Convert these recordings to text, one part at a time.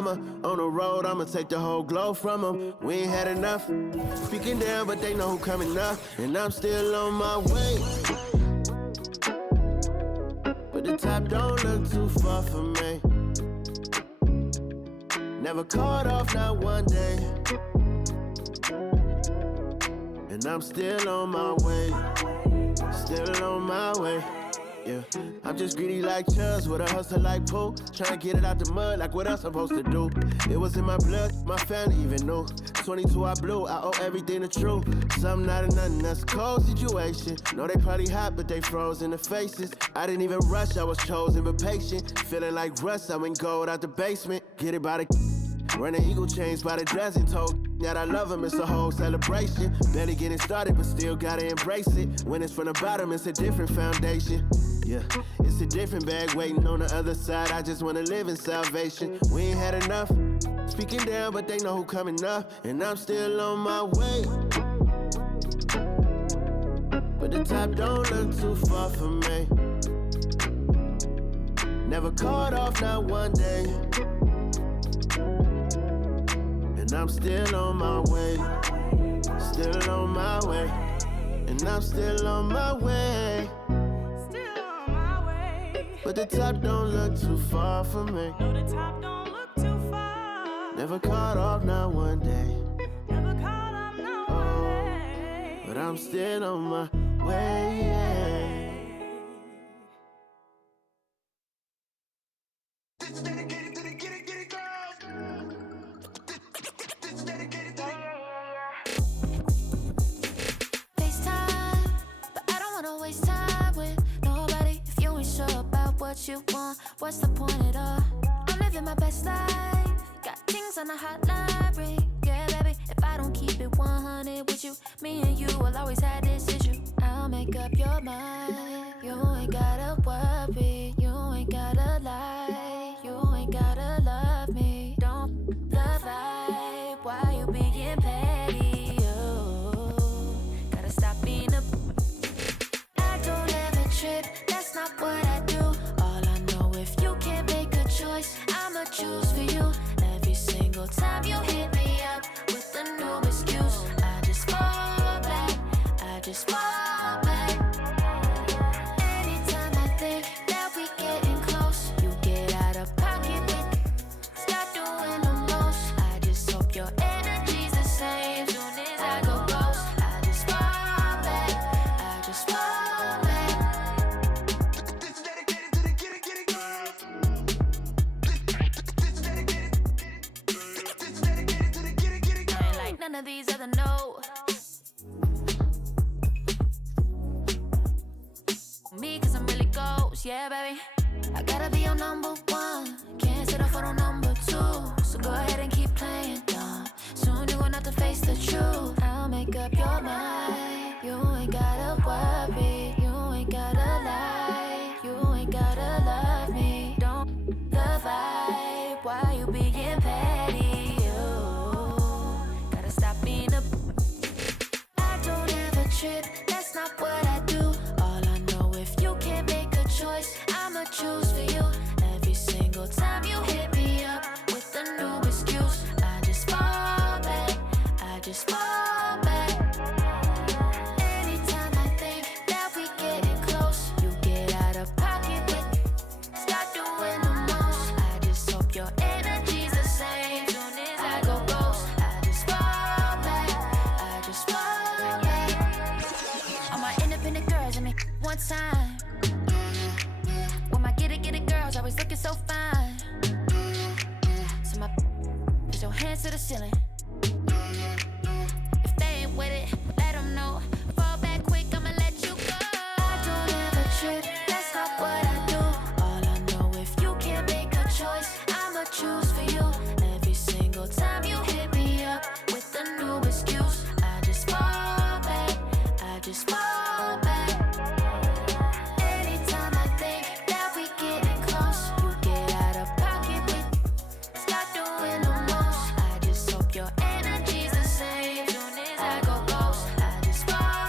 On the road, I'ma take the whole glow from them. We ain't had enough. Speaking down, but they know who coming up. And I'm still on my way. But the top don't look too far for me. Never caught off, not one day. And I'm still on my way. Still on my way. Yeah, I'm just greedy like Chuz with a hustle like Pooh. Trying to get it out the mud like what else I'm supposed to do. It was in my blood, my family even knew. 22 I blew, I owe everything to true. Something out of nothing, that's a cold situation. Know they probably hot, but they froze in the faces. I didn't even rush, I was chosen but patient. Feeling like Russ, I went gold out the basement. Get it by the running eagle chains by the dozen. Told that I love him, it's a whole celebration. Barely getting started, but still gotta embrace it. When it's from the bottom, it's a different foundation. Yeah, it's a different bag waiting on the other side. I just wanna live in salvation. We ain't had enough. Speaking down, but they know who coming up. And I'm still on my way. But the top don't look too far for me. Never caught off, not one day. And I'm still on my way. Still on my way. And I'm still on my way. But the top don't look too far for me. No, the top don't look too far. Never caught off, not one day. Never caught off, not one day. But I'm still on my way. This is dedicated to the get it girls. This is dedicated to the FaceTime, but I don't wanna waste time with nobody if you ain't sure about what you want. What's the point at all? I'm living my best life. Got things on the hotline ring. Yeah, baby, if I don't keep it 100 with you, me and you will always have this issue. I'll make up your mind. You ain't gotta worry. You ain't gotta lie. You ain't gotta love me. Don't the vibe. Why you being petty? Oh, gotta stop being a. I don't ever trip. That's not what I do. All I know, if you can't make a choice, I'ma choose for you. Every single time you hit me up with a new excuse, I just fall back. I just fall back. Anytime I think that we getting close, you get out of pocket with start doing the most. I just hope your energy's the same. Soon as I go ghost, I just fall back. I just fall back. This is dedicated to the get it girls. This is dedicated to the get it I girls. ain't like none of these other no. Me, cause I'm really ghost, yeah, baby. I gotta be your number one. Can't settle for no number two. So go ahead and keep playing dumb. Soon you're gonna have to face the truth. I'll make up your mind. You ain't gotta worry. You ain't gotta lie. You ain't gotta love me. Don't the vibe. Why you being petty? You gotta stop being a. I don't ever trip. That's not what I do. All I know, if you can't make a choice, I'ma choose for you. Every single time you hit me up with a new excuse, I just fall back. I just fall back. Anytime I think that we getting close, you get out of pocket with start doing the most. I just hope your energy's the same. Soon as I go ghost, I just fall back. I just fall back. All my independent girls, I mean, one time. When my get it girls always looking so fine. So my put your hands to the ceiling. If they ain't with it, let them know. Fall back quick, I'ma let you go. I don't ever trip, that's not what I do. All I know, if you can't make a choice, I'ma choose for you. Every single time you hit me up with a new excuse, I just fall back. I just fall back. Anytime I think that we getting close, you get out of pocket with start doing the most. I just hope your energy's the same. Soon as I go ghost, I just fall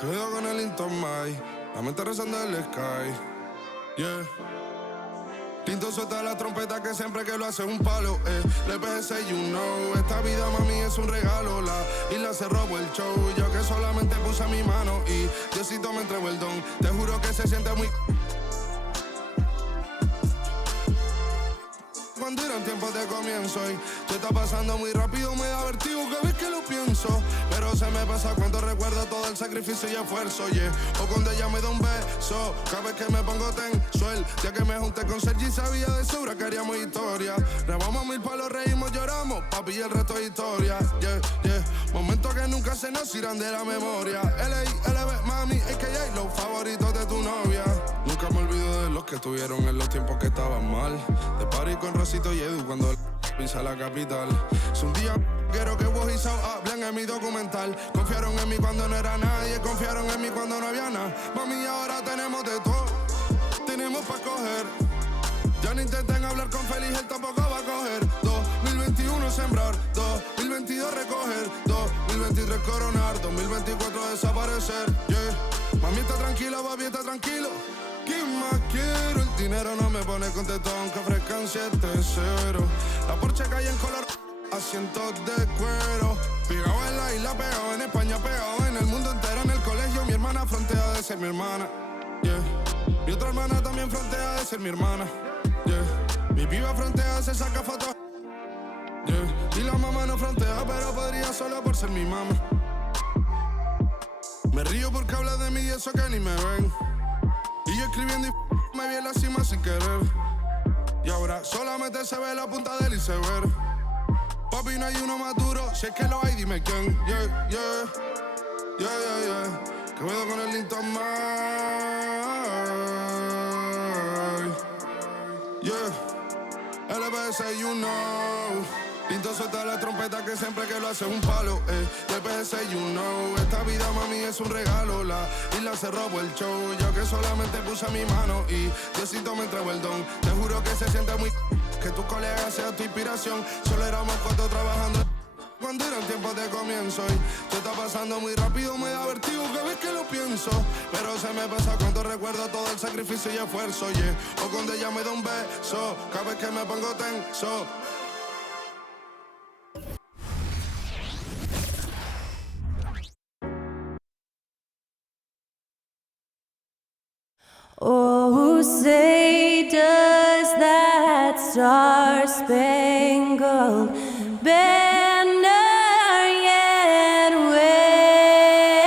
Quedo con el Intomai, la mente rezando el sky. Yeah. Tinto suelta la trompeta que siempre que lo hace es un palo. Le PSC, you know. Esta vida, mami, es un regalo. La isla se robó el show. Yo que solamente puse mi mano y Diosito me entregó el don. Te juro que se siente muy... Cuando eran tiempos de comienzo y tú está pasando muy rápido, me da vertigo cada vez que lo pienso. Pero se me pasa cuando recuerdo todo el sacrificio y esfuerzo, yeah. O cuando ella me da un beso, cada vez que me pongo tenso. El día que me junté con Sergi sabía de sobra que haríamos historia. Grabamos 1000 palos, reímos, lloramos, papi, y el resto es historia, yeah, yeah. Momentos que nunca se nos irán de la memoria. LB, mami, AKA, los favoritos de tu novia. Nunca me olvido de los que estuvieron en los tiempos que estaban mal. De party con Rosito y Edu cuando pisa la capital. Es un día quiero que vos y Sao hablen en mi documental. Confiaron en mí cuando no era nadie, confiaron en mí cuando no había nada. Mami, ahora tenemos de todo, tenemos pa' coger. Ya no intenten hablar con Feliz, él tampoco va a coger. 2021 sembrar, 2022 recoger, 2023 coronar, 2024 desaparecer, yeah. Mami está tranquila, papi está tranquilo. ¿Qué más quiero? El dinero no me pone contento aunque ofrezcan 7-0. La Porsche cae en color, asientos de cuero. Pegado en la isla, pegado en España, pegado en el mundo entero. En el colegio mi hermana frontea de ser mi hermana, yeah. Mi otra hermana también frontea de ser mi hermana, yeah. Mi piba frontea, se saca fotos, yeah. Y la mamá no frontea, pero podría solo por ser mi mamá. Me río porque habla de mí y eso que ni me ven. Y yo escribiendo y me vi en la cima sin querer. Y ahora solamente se ve la punta del iceberg. Papi, no hay uno más duro, si es que lo hay, dime quién. Yeah, yeah, yeah, yeah, yeah. Que veo con el Intomai. Yeah, LBS, you know. Tinto suelta la trompeta que siempre que lo hace es un palo, LBS, you know. Esta vida, mami, es un regalo. La isla se robó el show. Yo que solamente puse mi mano y Diosito me entregó el don. Te juro que se siente muy... que tu colega sea tu inspiración. Solo éramos 4 trabajando cuando eran tiempos de comienzo. Y tú está pasando muy rápido, me da vertigo cada vez que lo pienso. Pero se me pasa cuando recuerdo todo el sacrificio y esfuerzo, yeah. O cuando ella me da un beso, cada vez que me pongo tenso. Oh, say does that star-spangled banner yet wave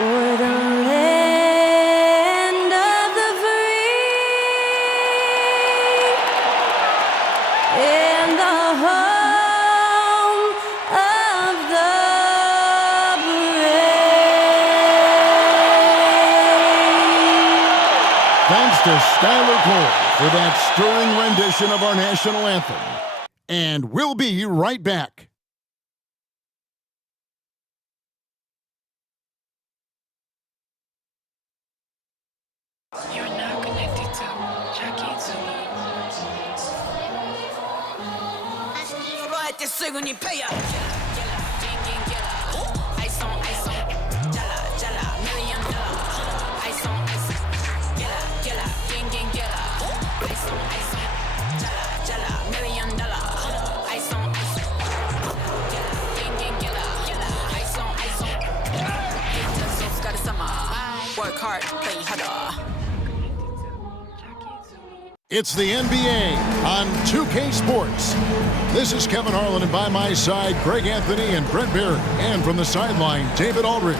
o'er the land of the free and the home of the Thanks to Skylar Cole for that stirring rendition of our national anthem. And we'll be right back. You're now connected to Jackie Zulu. Work hard, play harder. It's the NBA on 2K Sports. This is Kevin Harlan, and by my side, Greg Anthony and Brent Barry. And from the sideline, David Aldridge.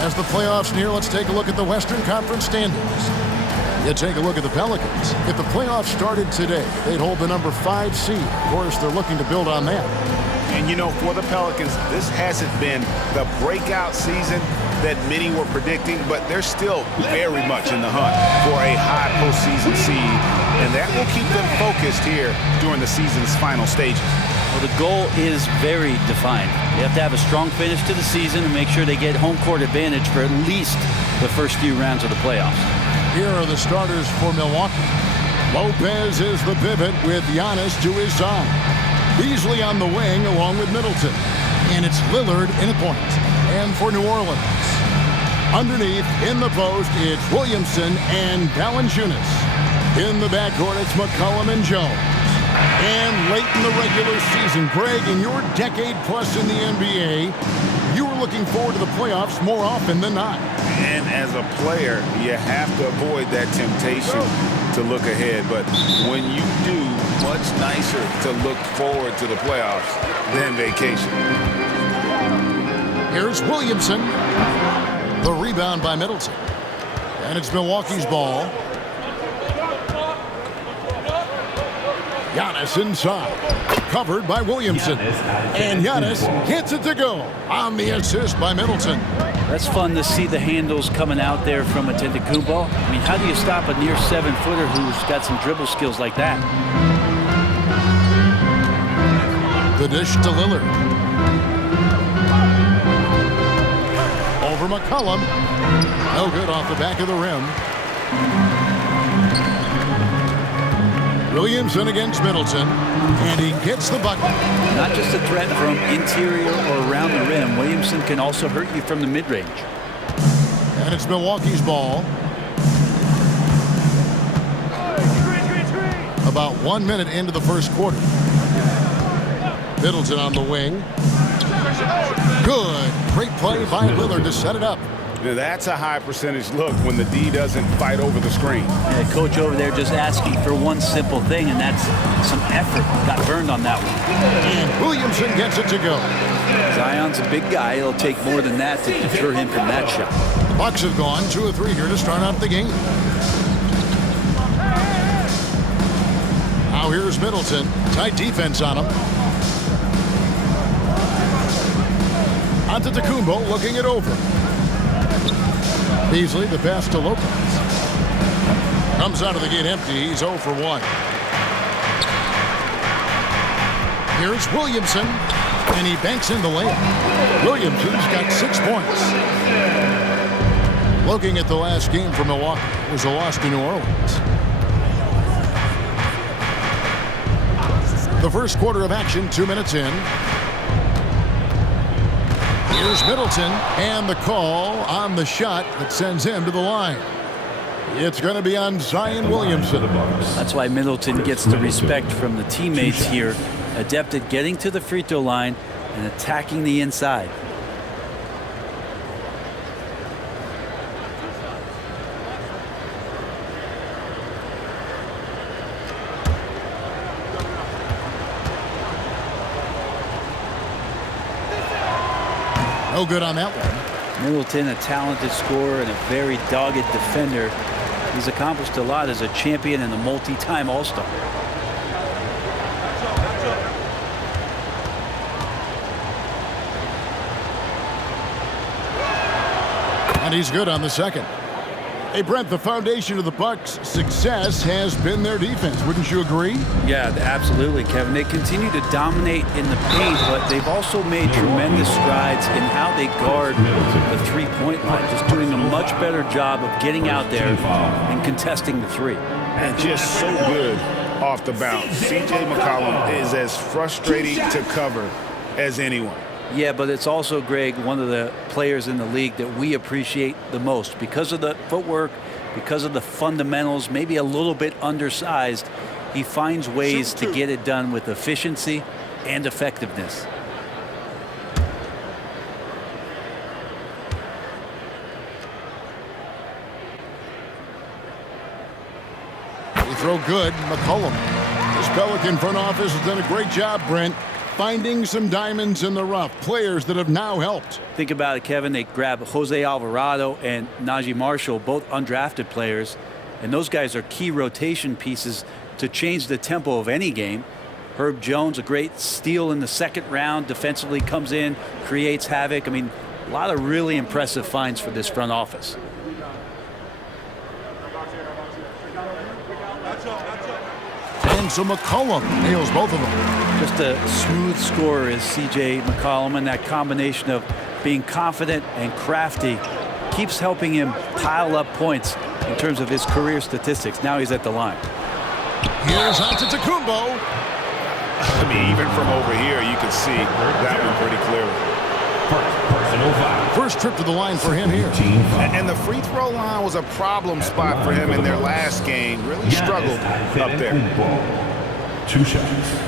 As the playoffs near, let's take a look at the Western Conference standings. You take a look at the Pelicans. If the playoffs started today, they'd hold the number 5 seed. Of course, they're looking to build on that. And, you know, for the Pelicans, this hasn't been the breakout season that many were predicting, but they're still very much in the hunt for a high postseason seed, and that will keep them focused here during the season's final stages. Well, the goal is very defined. They have to have a strong finish to the season and make sure they get home court advantage for at least the first few rounds of the playoffs. Here are the starters for Milwaukee. Lopez is the pivot with Giannis to his side. Beasley on the wing along with Middleton. And it's Lillard in a point. And for New Orleans, underneath in the post, it's Williamson and Valanciunas. In the backcourt, it's McCollum and Jones. And late in the regular season, Greg, in your decade plus in the NBA, you were looking forward to the playoffs more often than not. And as a player, you have to avoid that temptation to look ahead. But when you do, much nicer to look forward to the playoffs than vacation. Here's Williamson. The rebound by Middleton. And it's Milwaukee's ball. Giannis inside. Covered by Williamson. And Giannis hits it to go on the assist by Middleton. That's fun to see the handles coming out there from Antetokounmpo. I mean, how do you stop a near 7-footer who's got some dribble skills like that? The dish to Lillard. Over McCollum. No good off the back of the rim. Williamson against Middleton, and he gets the bucket. Not just a threat from interior or around the rim. Williamson can also hurt you from the mid-range. And it's Milwaukee's ball. About 1 minute into the first quarter. Middleton on the wing. Good. Great play by Lillard to set it up. That's a high percentage look when the D doesn't fight over the screen. Yeah, coach over there just asking for one simple thing, and that's some effort. Got burned on that one. And Williamson gets it to go. Zion's a big guy. It'll take more than that to deter him from that shot. The Bucks have gone 2 of 3 here to start out the game. Now here's Middleton. Tight defense on him. Antetokounmpo looking it over. Beasley, the pass to Lopez. Comes out of the gate empty. He's 0 for 1. Here's Williamson, and he banks in the layup. Williamson's got 6 points. Looking at the last game for Milwaukee, it was a loss to New Orleans. The first quarter of action, 2 minutes in. Here's Middleton, and the call on the shot that sends him to the line. It's going to be on Zion Williamson. That's why Middleton gets the respect from the teammates here. Adept at getting to the free throw line and attacking the inside. No good on that one. Middleton, a talented scorer and a very dogged defender. He's accomplished a lot as a champion and a multi-time All-Star. And he's good on the second. Hey, Brent, the foundation of the Bucks' success has been their defense. Wouldn't you agree? Yeah, absolutely, Kevin. They continue to dominate in the paint, but they've also made tremendous strides in how they guard the three-point line, just doing a much better job of getting out there and contesting the three. And just so good off the bounce. C.J. McCollum is as frustrating to cover as anyone. Yeah, but it's also, Greg, one of the players in the league that we appreciate the most because of the footwork, because of the fundamentals, maybe a little bit undersized. He finds ways to get it done with efficiency and effectiveness. They throw good. McCollum. This Pelican front office has done a great job, Brent, finding some diamonds in the rough, players that have now helped. Think about it, Kevin. They grab Jose Alvarado and Najee Marshall, both undrafted players, and those guys are key rotation pieces to change the tempo of any game. Herb Jones, a great steal in the second round, defensively comes in, creates havoc. I mean, a lot of really impressive finds for this front office. And so McCollum nails both of them. Just a smooth scorer is C.J. McCollum, and that combination of being confident and crafty keeps helping him pile up points in terms of his career statistics. Now he's at the line. Here's Antetokounmpo. I mean, even from over here, you can see that one pretty clearly. First trip to the line for him here. And the free throw line was a problem spot for him in their last game. Really struggled up there. 2 shots.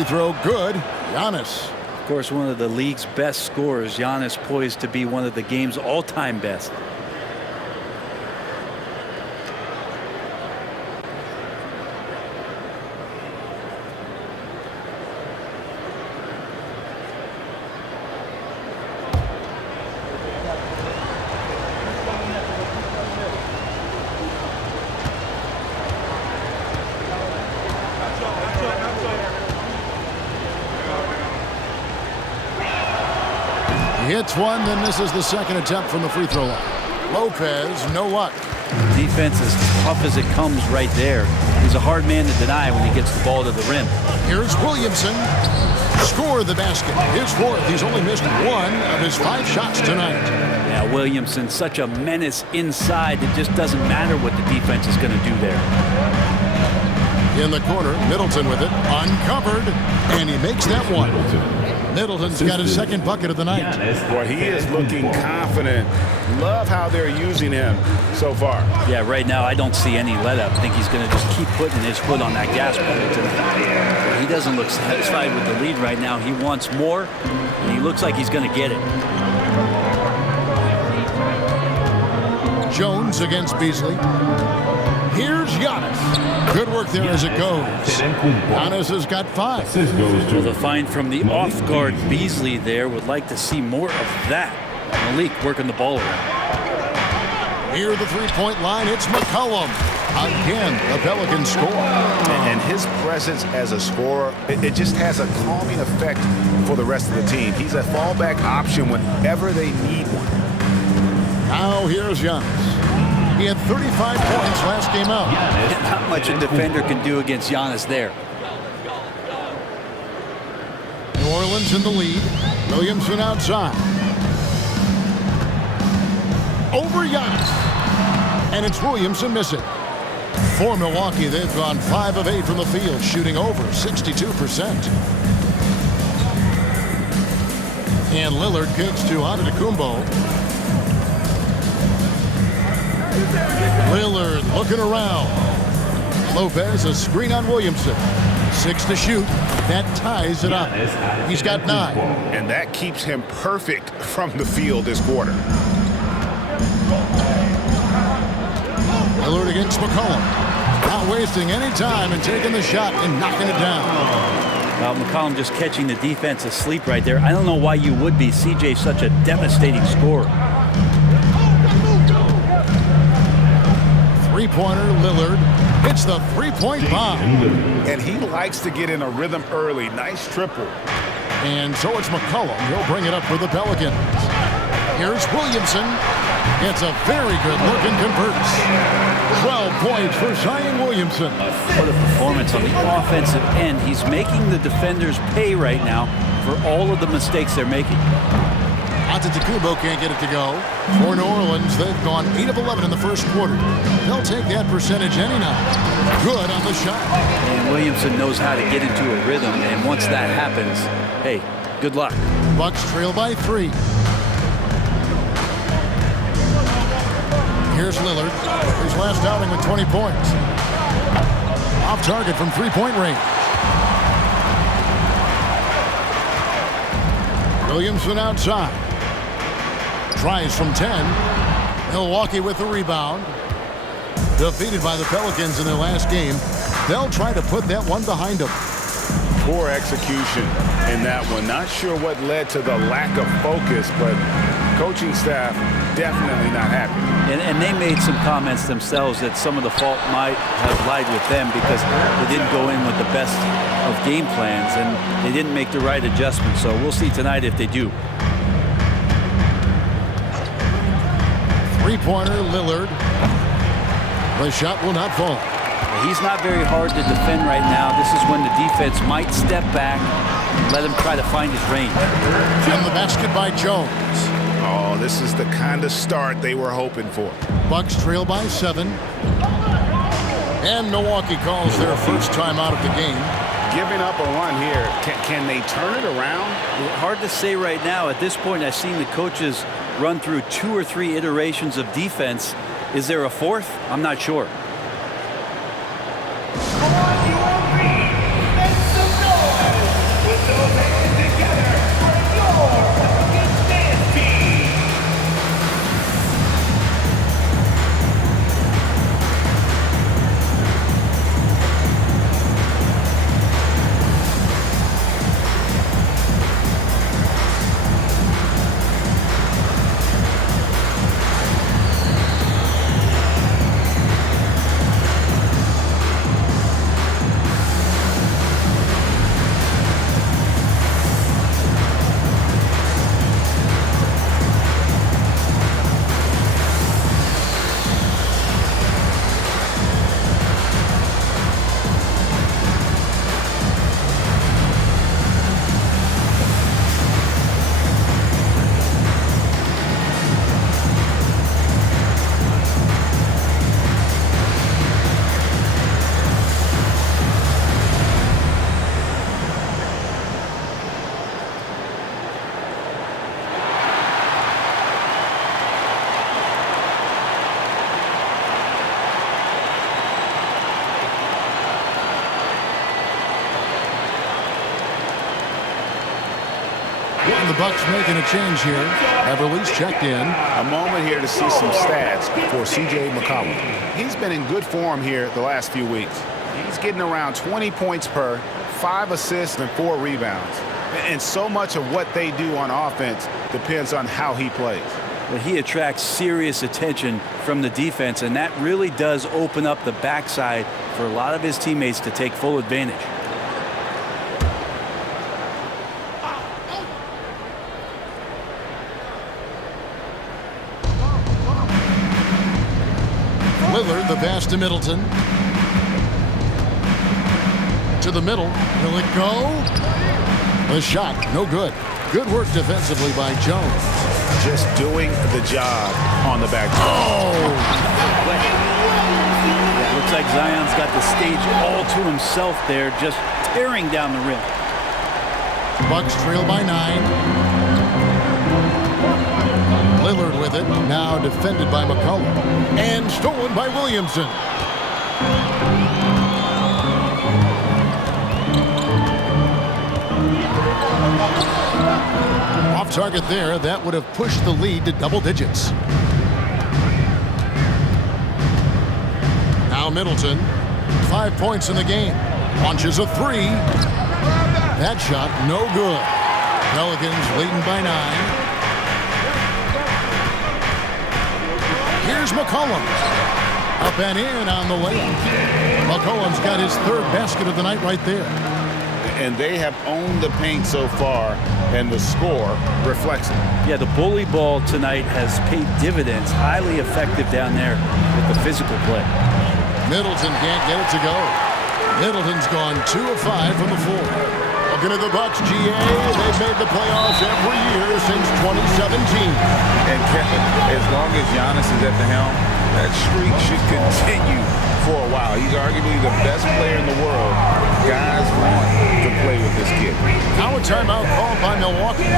Free throw good. Giannis. Of course, one of the league's best scorers. Giannis poised to be one of the game's all-time best. Hits one, then this is the second attempt from the free throw line. Lopez, no luck. Defense is tough as it comes right there. He's a hard man to deny when he gets the ball to the rim. Here's Williamson. Score the basket. His fourth. He's only missed one of his 5 shots tonight. Yeah, Williamson, such a menace inside. It just doesn't matter what the defense is going to do there. In the corner, Middleton with it. Uncovered, and he makes that one. Middleton's got his second bucket of the night. Boy, he is looking confident. Love how they're using him so far. Yeah, right now I don't see any let-up. I think he's going to just keep putting his foot on that gas pedal tonight. He doesn't look satisfied with the lead right now. He wants more, and he looks like he's going to get it. Jones against Beasley. Here's Giannis. Good work there as it goes. Giannis has got 5. Well, the find from the off-guard Beasley there. Would like to see more of that. Malik working the ball around. Near the three-point line, it's McCollum. Again, the Pelicans score. And his presence as a scorer, it just has a calming effect for the rest of the team. He's a fallback option whenever they need one. Now here's Giannis. He had 35 points last game out. Not much a defender can do against Giannis there. New Orleans in the lead. Williamson outside. Over Giannis. And it's Williamson missing. For Milwaukee, they've gone 5 of 8 from the field, shooting over 62%. And Lillard kicks to Antetokounmpo. Lillard looking around. Lopez, a screen on Williamson. 6 to shoot. That ties it up. He's got 9. And that keeps him perfect from the field this quarter. Lillard against McCollum. Not wasting any time and taking the shot and knocking it down. Well, McCollum just catching the defense asleep right there. I don't know why you would be. CJ's such a devastating scorer. Three-pointer, Lillard hits the three-point bomb. And he likes to get in a rhythm early. Nice triple. And so it's McCollum. He'll bring it up for the Pelicans. Here's Williamson. It's a very good look and converts. 12 points for Zion Williamson. What a performance on the offensive end. He's making the defenders pay right now for all of the mistakes they're making. Antetokounmpo can't get it to go. For New Orleans, they've gone 8 of 11 in the first quarter. They'll take that percentage any night. Good on the shot. And Williamson knows how to get into a rhythm, and once that happens, hey, good luck. Bucks trail by 3. Here's Lillard. His last outing with 20 points. Off target from three-point range. Williamson outside. Tries from 10. Milwaukee with the rebound. Defeated by the Pelicans in their last game. They'll try to put that one behind them. Poor execution in that one. Not sure what led to the lack of focus, but coaching staff definitely not happy. And they made some comments themselves that some of the fault might have lied with them because they didn't go in with the best of game plans and they didn't make the right adjustments. So we'll see tonight if they do. Three-pointer, Lillard. The shot will not fall. He's not very hard to defend right now. This is when the defense might step back and let him try to find his range. And the basket by Jones. Oh, this is the kind of start they were hoping for. Bucks trail by 7. And Milwaukee calls their first time out of the game. Giving up a run here, can they turn it around? Hard to say right now. At this point, I've seen the coaches run through 2 or 3 iterations of defense. Is there a fourth? I'm not sure. The Bucks making a change here. Everly's checked in. A moment here to see some stats for C.J. McCollum. He's been in good form here the last few weeks. He's getting around 20 points per, 5 assists, and 4 rebounds. And so much of what they do on offense depends on how he plays. Well, he attracts serious attention from the defense, and that really does open up the backside for a lot of his teammates to take full advantage. Lillard, the pass to Middleton. To the middle. Will it go? The shot, no good. Good work defensively by Jones. Just doing the job on the back. Oh! Yeah, looks like Zion's got the stage all to himself there, just tearing down the rim. Bucks trail by 9. Lillard with it, now defended by McCollum. And stolen by Williamson. Off target there, that would have pushed the lead to double digits. Now Middleton, 5 points in the game. Launches a 3. That shot, no good. Pelicans leading by 9. Here's McCollum. Up and in on the layup. McCollum's got his 3rd basket of the night right there. And they have owned the paint so far, and the score reflects it. Yeah, the bully ball tonight has paid dividends. Highly effective down there with the physical play. Middleton can't get it to go. Middleton's gone 2 of 5 from the floor. Looking at the Bucks, GA, they've made the playoffs every year since 2017. And as long as Giannis is at the helm, that streak should continue for a while. He's arguably the best player in the world. Guys want to play with this kid. Now a timeout called by Milwaukee.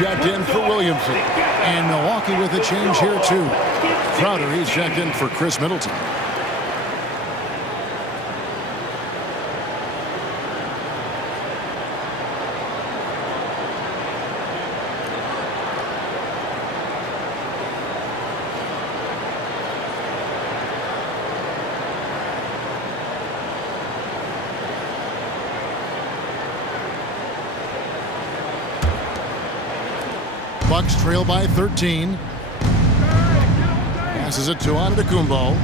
checked in for Williamson. And Milwaukee with a change here, too. Crowder, he's checked in for Chris Middleton. Bucks trail by 13. Passes it to Antetokounmpo.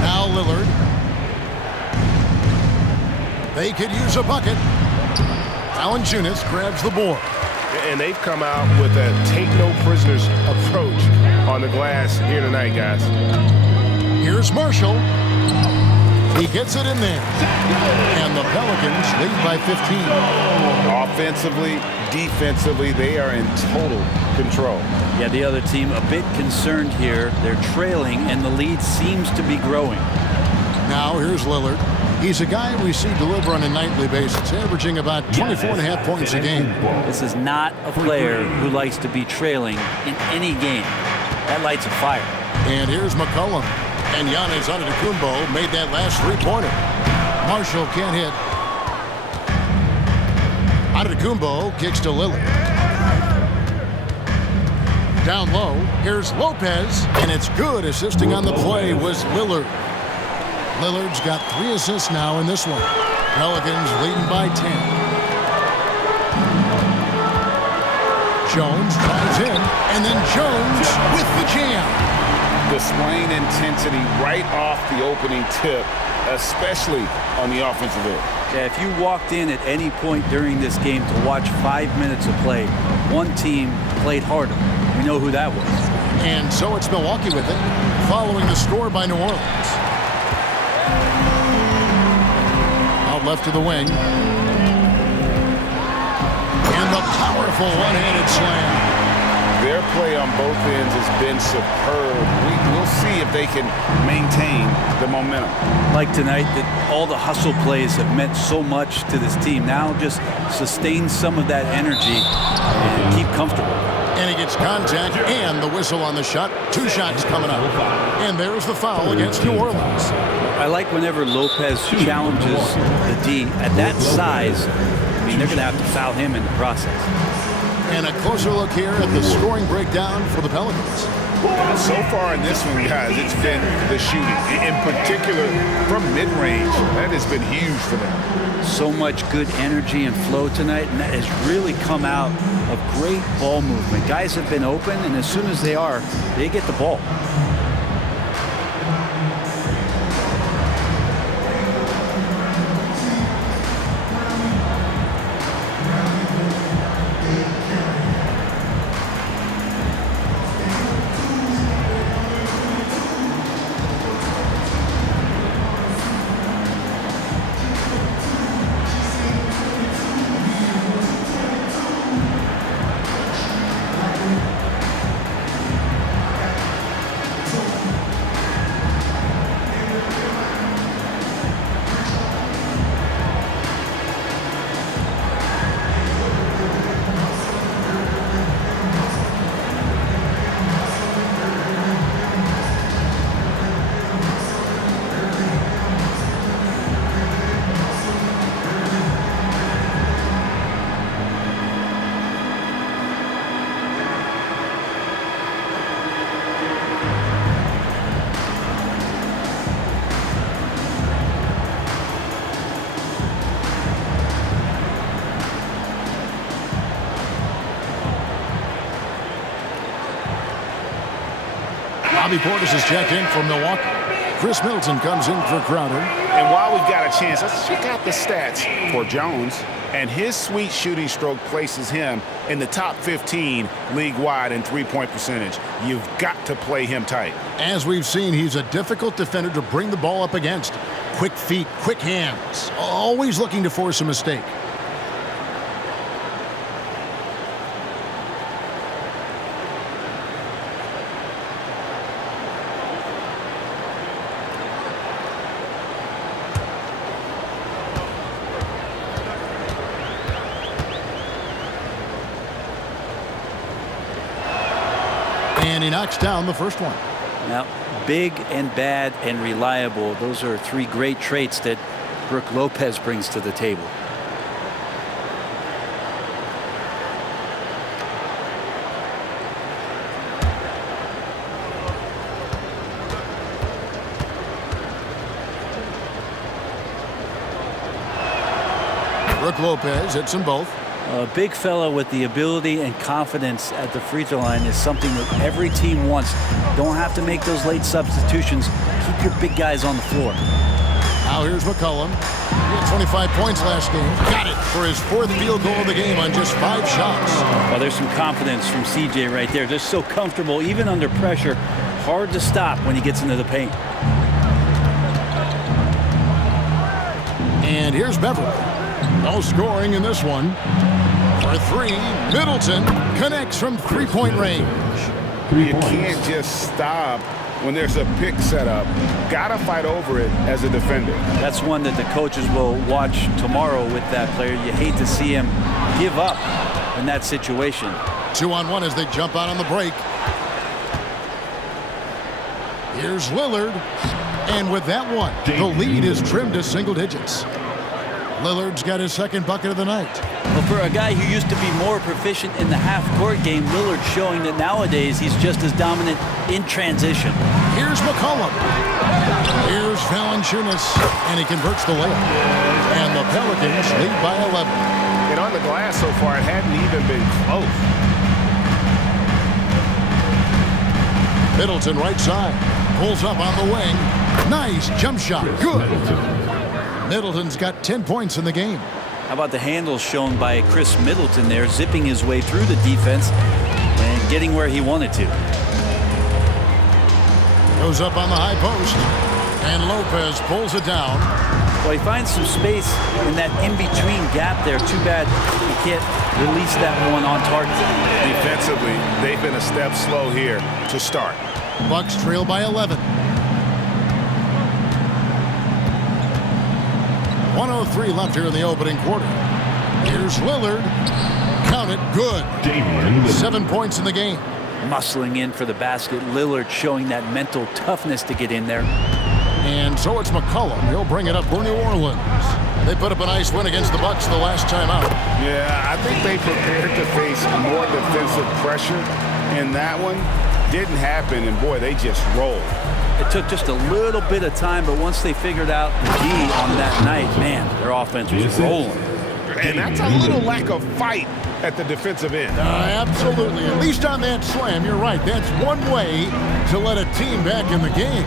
Now Lillard. They could use a bucket. Valanciunas grabs the board. And they've come out with a take-no-prisoners approach on the glass here tonight, guys. Here's Marshall. He gets it in there. And the Pelicans lead by 15. Offensively, defensively, they are in total control. Yeah, the other team a bit concerned here. They're trailing, and the lead seems to be growing. Now here's Lillard. He's a guy we see deliver on a nightly basis, averaging about 24.5 points a game. This is not a player who likes to be trailing in any game. That lights a fire. And here's McCollum. And Giannis Antetokounmpo made that last three-pointer. Marshall can't hit. Antetokounmpo kicks to Lillard. Down low, here's Lopez, and it's good. Assisting on the play was Lillard. Lillard's got 3 assists now in this one. Pelicans leading by 10. Jones drives in, and then Jones with the jam. Displaying intensity right off the opening tip, especially on the offensive end. Yeah, if you walked in at any point during this game to watch 5 minutes of play, one team played harder. We know who that was. And so it's Milwaukee with it, following the score by New Orleans. Out left to the wing. And the powerful one-handed slam. Their play on both ends has been superb. We'll see if they can maintain the momentum. Like tonight, that all the hustle plays have meant so much to this team. Now just sustain some of that energy and keep comfortable. And he gets contact and the whistle on the shot. 2 shots coming up. And there's the foul against New Orleans. I like whenever Lopez challenges the D at that size. I mean, they're going to have to foul him in the process. And a closer look here at the scoring breakdown for the Pelicans. So far in this one, guys, it's been the shooting. In particular, from mid-range, that has been huge for them. So much good energy and flow tonight, and that has really come out of great ball movement. Guys have been open, and as soon as they are, they get the ball. Bobby Portis is checked in for Milwaukee. Chris Middleton comes in for Crowder. And while we've got a chance, let's check out the stats for Jones. And his sweet shooting stroke places him in the top 15 league-wide in three-point percentage. You've got to play him tight. As we've seen, he's a difficult defender to bring the ball up against. Quick feet, quick hands, always looking to force a mistake. And he knocks down the first one. Now, big and bad and reliable. Those are three great traits that Brook Lopez brings to the table. Brook Lopez hits them both. A big fella with the ability and confidence at the free throw line is something that every team wants. Don't have to make those late substitutions. Keep your big guys on the floor. Now here's McCollum. He had 25 points last game. Got it for his fourth field goal of the game on just 5 shots. Well, there's some confidence from CJ right there. Just so comfortable, even under pressure. Hard to stop when he gets into the paint. And here's Beverly. No scoring in this one. For 3, Middleton connects from three-point range. You can't just stop when there's a pick set up. Gotta fight over it as a defender. That's one that the coaches will watch tomorrow with that player. You hate to see him give up in that situation. 2-on-1 as they jump out on the break. Here's Lillard. And with that one, the lead is trimmed to single digits. Lillard's got his second bucket of the night. Well, for a guy who used to be more proficient in the half-court game, Lillard's showing that nowadays he's just as dominant in transition. Here's McCollum. Here's Valanciunas, and he converts the layup. And the Pelicans lead by 11. And on the glass so far, it hadn't even been close. Middleton right side. Pulls up on the wing. Nice jump shot. Good. Middleton's got 10 points in the game. How about the handles shown by Chris Middleton there, zipping his way through the defense and getting where he wanted to. Goes up on the high post, and Lopez pulls it down. Well, he finds some space in that in-between gap there. Too bad he can't release that one on target. Defensively, they've been a step slow here to start. Bucks trail by 11. 1:03 left here in the opening quarter. Here's Lillard. Count it. Good. 7 points in the game. Muscling in for the basket. Lillard showing that mental toughness to get in there. And so it's McCollum. He'll bring it up for New Orleans. They put up a nice win against the Bucks the last time out. Yeah, I think they prepared to face more defensive pressure, and that one didn't happen, and boy, they just rolled. It took just a little bit of time, but once they figured out the key on that night, man, their offense was rolling. And that's a little lack of fight at the defensive end. Absolutely. At least on that slam, you're right. That's one way to let a team back in the game.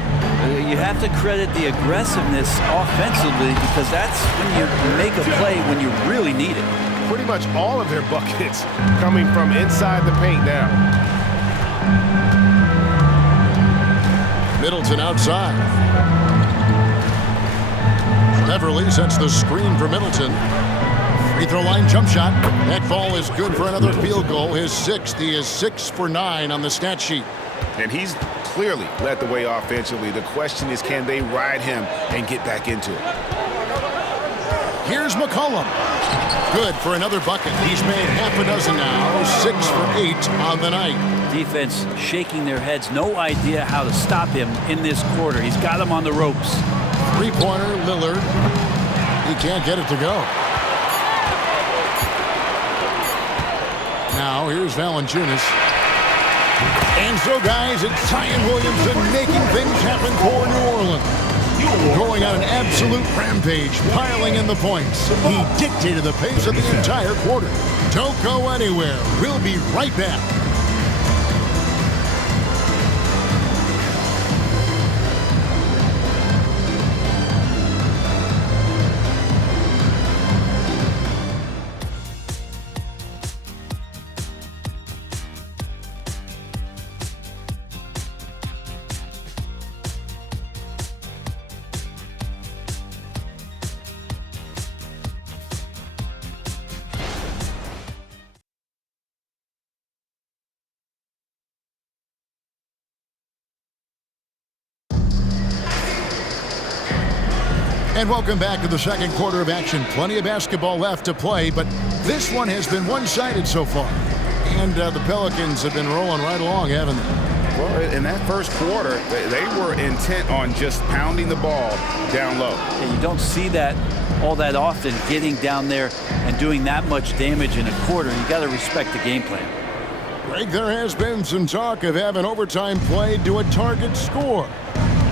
You have to credit the aggressiveness offensively because that's when you make a play when you really need it. Pretty much all of their buckets coming from inside the paint now. Middleton outside. Beverly sets the screen for Middleton. Free throw line jump shot. That ball is good for another field goal. His 6th. He is 6 for 9 on the stat sheet. And he's clearly led the way offensively. The question is, can they ride him and get back into it? Here's McCollum. Good for another bucket. He's made half a dozen now. 6 for 8 on the night. Defense shaking their heads. No idea how to stop him in this quarter. He's got him on the ropes. Three-pointer, Lillard. He can't get it to go. Now, here's Valanciunas. And so, guys, it's Zion Williamson making things happen for New Orleans. Going on an absolute rampage, piling in the points. He dictated the pace of the entire quarter. Don't go anywhere. We'll be right back. And welcome back to the second quarter of action. Plenty of basketball left to play, but this one has been one-sided so far. And the Pelicans have been rolling right along, haven't they? Well, in that first quarter, they were intent on just pounding the ball down low. And you don't see that all that often, getting down there and doing that much damage in a quarter. You got to respect the game plan. Greg, there has been some talk of having overtime played to a target score.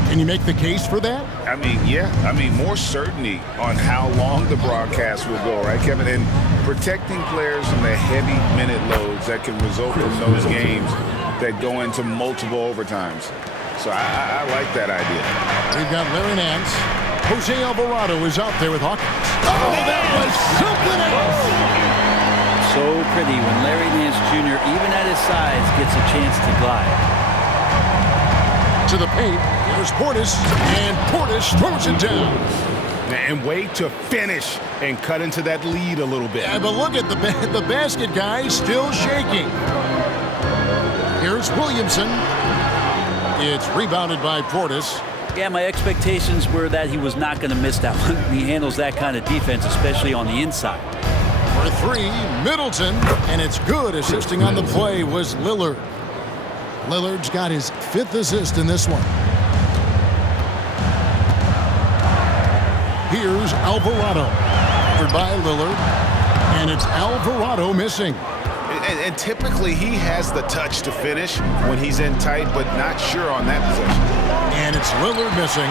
Can you make the case for that? I mean, yeah. I mean, more certainty on how long the broadcast will go, right, Kevin? And protecting players from the heavy minute loads that can result in those games that go into multiple overtimes. So I like that idea. We've got Larry Nance. Jose Alvarado is out there with Hawkins. Oh, that was something else! So pretty when Larry Nance Jr., even at his size, gets a chance to glide. To the paint, here's Portis, and Portis throws it down. And wait to finish and cut into that lead a little bit. Yeah, but look at the basket guy still shaking. Here's Williamson. It's rebounded by Portis. Yeah, my expectations were that he was not going to miss that one. He handles that kind of defense, especially on the inside. For three, Middleton, and it's good. Assisting on the play was Lillard. Lillard's got his 5th assist in this one. Here's Alvarado. Covered by Lillard, and it's Alvarado missing. And typically he has the touch to finish when he's in tight, but not sure on that possession. And it's Lillard missing.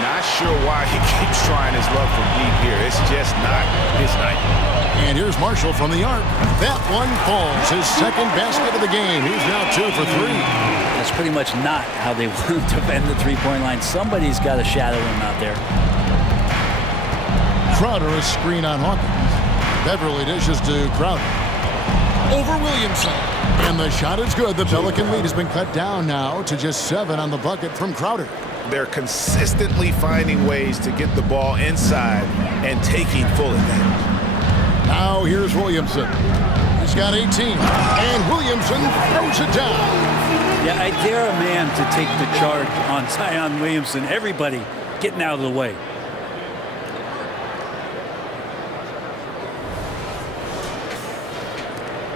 Not sure why he keeps trying his luck from deep here. It's just not his night. And here's Marshall from the arc. That one falls. His 2nd basket of the game. He's now 2 for 3. That's pretty much not how they want to defend the three-point line. Somebody's got to shadow him out there. Crowder, a screen on Hawkins. Beverly dishes to Crowder. Over Williamson. And the shot is good. The Pelican lead has been cut down now to just 7 on the bucket from Crowder. They're consistently finding ways to get the ball inside and taking full advantage. Now here's Williamson. He's got 18. And Williamson throws it down. Yeah, I dare a man to take the charge on Zion Williamson. Everybody getting out of the way.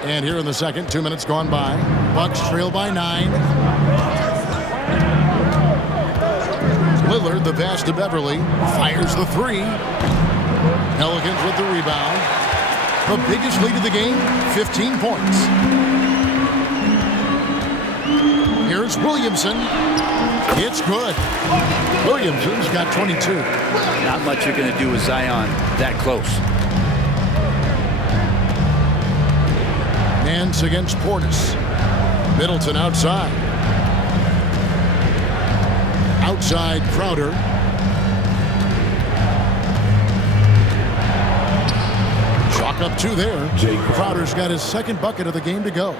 And here in the second, 2 minutes gone by. Bucks trail by 9. Lillard, the pass to Beverly. Fires the 3. Pelicans with the rebound. The biggest lead of the game, 15 points. Here's Williamson. It's good. Williamson's got 22. Not much you're going to do with Zion that close. Nance against Portis. Middleton outside. Outside Crowder. Chalk up 2 there. Crowder's got his 2nd bucket of the game to go.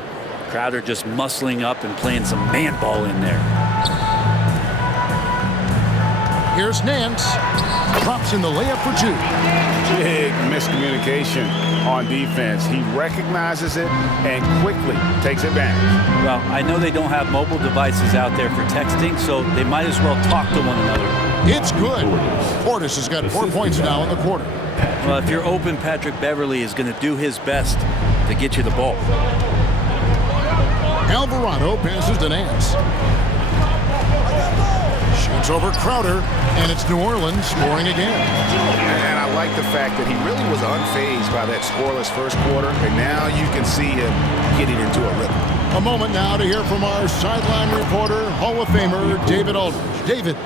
Crowder just muscling up and playing some man ball in there. Here's Nance. Drops in the layup for 2. Big miscommunication on defense. He recognizes it and quickly takes advantage. Well, I know they don't have mobile devices out there for texting, so they might as well talk to one another. It's good. Portis has got 4 points now in the quarter. Well, if you're open, Patrick Beverly is going to do his best to get you the ball. Alvarado passes to Nance. Shoots over Crowder, and it's New Orleans scoring again. And I like the fact that he really was unfazed by that scoreless first quarter, and now you can see him getting into a rhythm. A moment now to hear from our sideline reporter, Hall of Famer David Aldridge. David.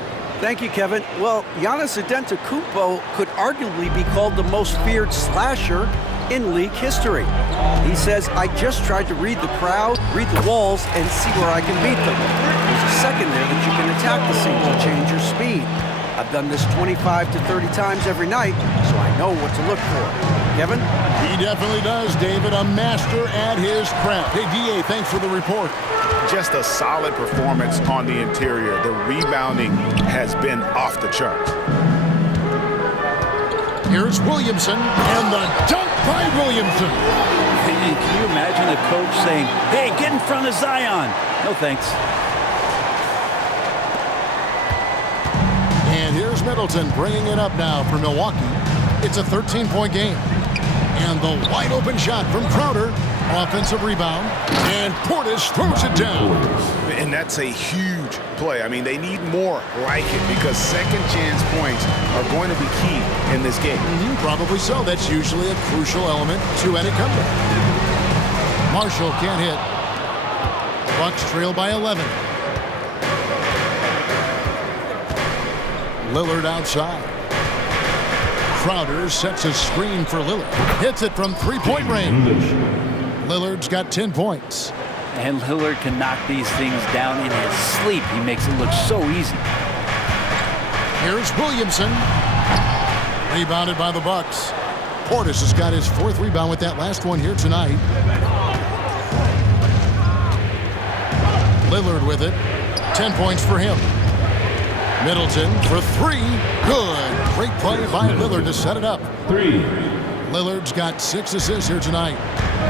Thank you, Kevin. Well, Giannis Antetokounmpo could arguably be called the most feared slasher in league history. He says, I just tried to read the crowd, read the walls, and see where I can beat them. There's a second there that you can attack the seams and change your speed. I've done this 25 to 30 times every night, so I know what to look for. Kevin? He definitely does, David. A master at his craft. Hey, D.A., thanks for the report. Just a solid performance on the interior. The rebounding has been off the charts. Here's Williamson, and the dunk by Williamson. Can you imagine a coach saying, hey, get in front of Zion? No thanks. And here's Middleton bringing it up now for Milwaukee. It's a 13-point game. And the wide open shot from Crowder Offensive rebound, and Portis throws it down. And that's a huge play. I mean, they need more like it because second chance points are going to be key in this game. Probably so. That's usually a crucial element to any comeback. Marshall can't hit. Bucks trail by 11. Lillard outside. Crowder sets a screen for Lillard. Hits it from three-point range. Lillard's got 10 points. And Lillard can knock these things down in his sleep. He makes it look so easy. Here's Williamson. Rebounded by the Bucks. Portis has got his 4th rebound with that last one here tonight. Lillard with it. 10 points for him. Middleton for 3. Good. Great play by Lillard to set it up. 3. Lillard's got 6 assists here tonight.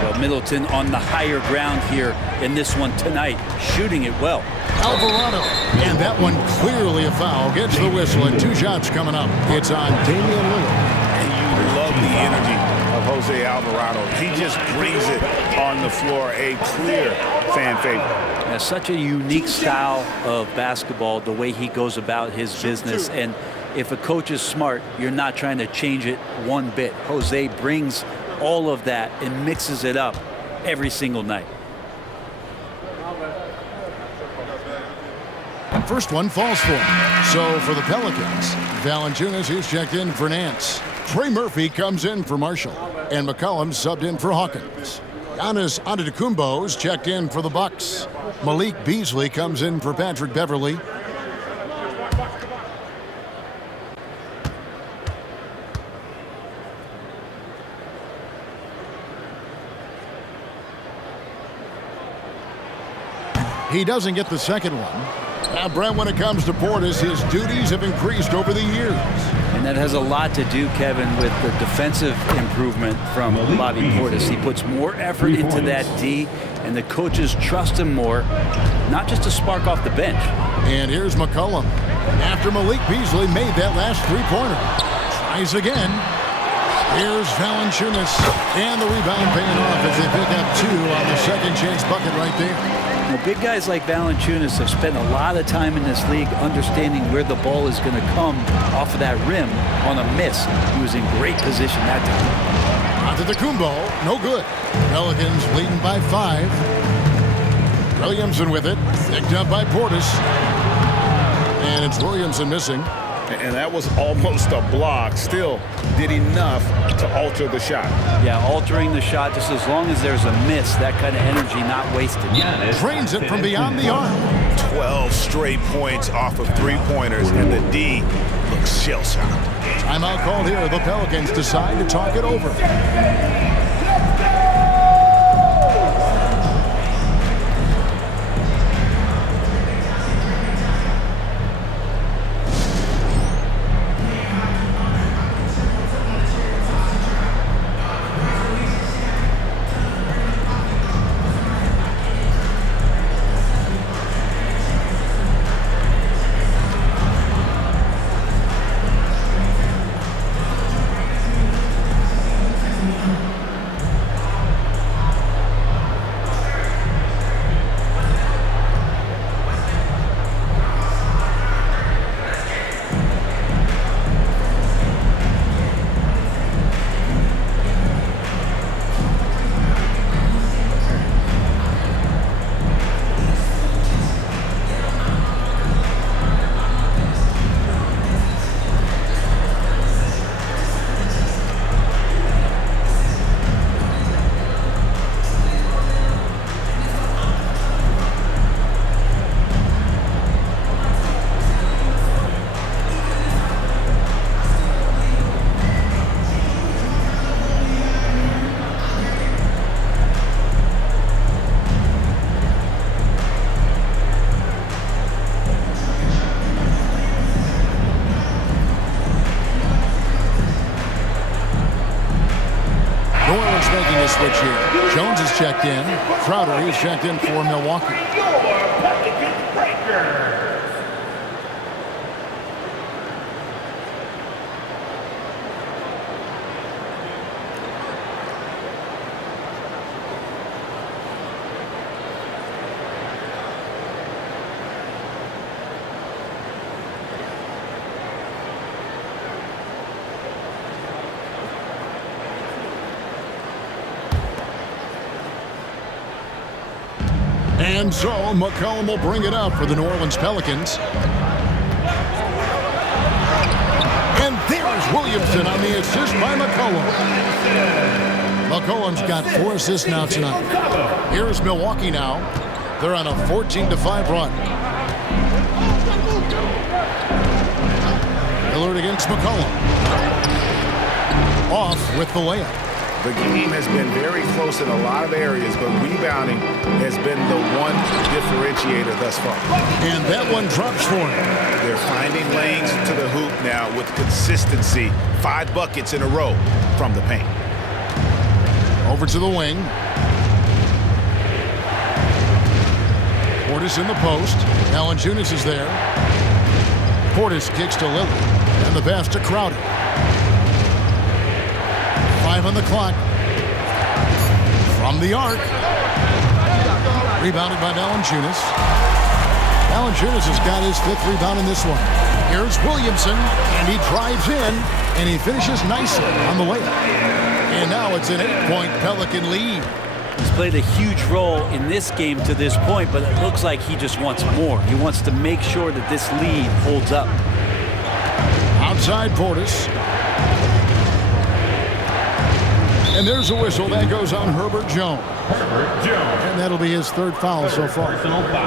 Well, Middleton on the higher ground here in this one tonight, shooting it well. Alvarado. And that one clearly a foul. Gets the whistle and 2 shots coming up. It's on Damian Lillard. And you love the energy of Jose Alvarado. He just brings it on the floor. A clear fan favorite. Such a unique style of basketball, the way he goes about his business. And if a coach is smart, you're not trying to change it one bit. Jose brings all of that and mixes it up every single night. First one falls for him. So for the Pelicans, Valanciunas is checked in for Nance. Trey Murphy comes in for Marshall. And McCollum subbed in for Hawkins. Giannis Antetokounmpo is checked in for the Bucks. Malik Beasley comes in for Patrick Beverley. He doesn't get the second one. Now, Brent, when it comes to Portis, his duties have increased over the years. And that has a lot to do, Kevin, with the defensive improvement from Bobby Portis. He puts more effort into that D, and the coaches trust him more, not just to spark off the bench. And here's McCollum. After Malik Beasley made that last three-pointer. Tries again. Here's Valanciunas. And the rebound paying off as they pick up 2 on the second chance bucket right there. Well, big guys like Valanciunas have spent a lot of time in this league understanding where the ball is going to come off of that rim on a miss. He was in great position that time. Antetokounmpo, no good. Pelicans leading by 5. Williamson with it, picked up by Portis. And it's Williamson missing. And that was almost a block. Still did enough to alter the shot. Yeah, altering the shot just as long as there's a miss, that kind of energy not wasted. Trains it from beyond the arc. 12 straight points off of three-pointers, and the D looks shell-shocked. Timeout called here. The Pelicans decide to talk it over. Switch here. Jones is checked in. Crowder, he's checked in for Milwaukee. And so McCollum will bring it up for the New Orleans Pelicans. And there's Williamson on the assist by McCollum. McCollum's got 4 assists now tonight. Here's Milwaukee now. They're on a 14-5 run. Lillard against McCollum. Off with the layup. The game has been very close in a lot of areas, but rebounding has been the one differentiator thus far. And that one drops for him. They're finding lanes to the hoop now with consistency. 5 buckets in a row from the paint. Over to the wing. Portis in the post. Valanciunas is there. Portis kicks to Lillard. And the pass to Crowder. 5 on the clock. From the arc. Rebounded by Valanciunas. Valanciunas has got his 5th rebound in this one. Here's Williamson, and he drives in, and he finishes nicely on the layup. And now it's an 8-point Pelican lead. He's played a huge role in this game to this point, but it looks like he just wants more. He wants to make sure that this lead holds up. Outside Portis. And there's a whistle that goes on Herbert Jones. And that'll be his 3rd foul so far.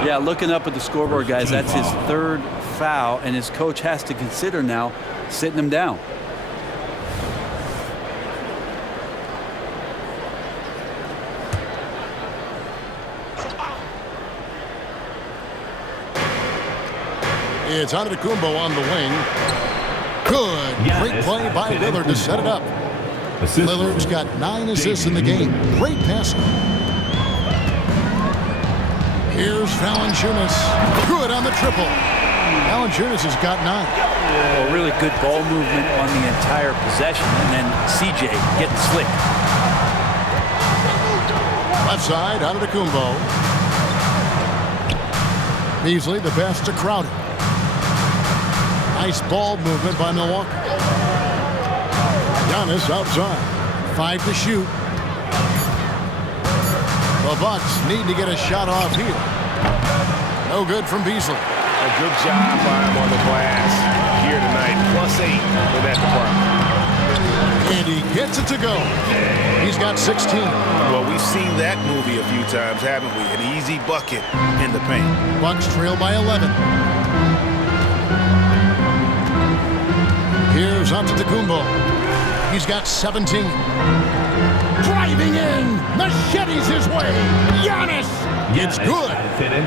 Yeah, looking up at the scoreboard, guys, that's his 3rd foul, and his coach has to consider now sitting him down. It's Antetokounmpo on the wing. Good. Great play by Lillard to set it up. Lillard's got 9 assists in the game. Great passing. Here's Valanciunas. Good on the triple. Valanciunas has got 9. Well, really good ball movement on the entire possession, and then CJ getting slick. Left side, Antetokounmpo. Beasley, the pass to Crowder. Nice ball movement by Milwaukee. Giannis outside. 5 to shoot. The Bucks need to get a shot off here. No good from Beasley. A good job by him on the glass here tonight. +8 for that department. And he gets it to go. He's got 16. Well, we've seen that movie a few times, haven't we? An easy bucket in the paint. Bucks trail by 11. Here's Antetokounmpo. He's got 17. Driving in. Machetes his way. Giannis. It's good.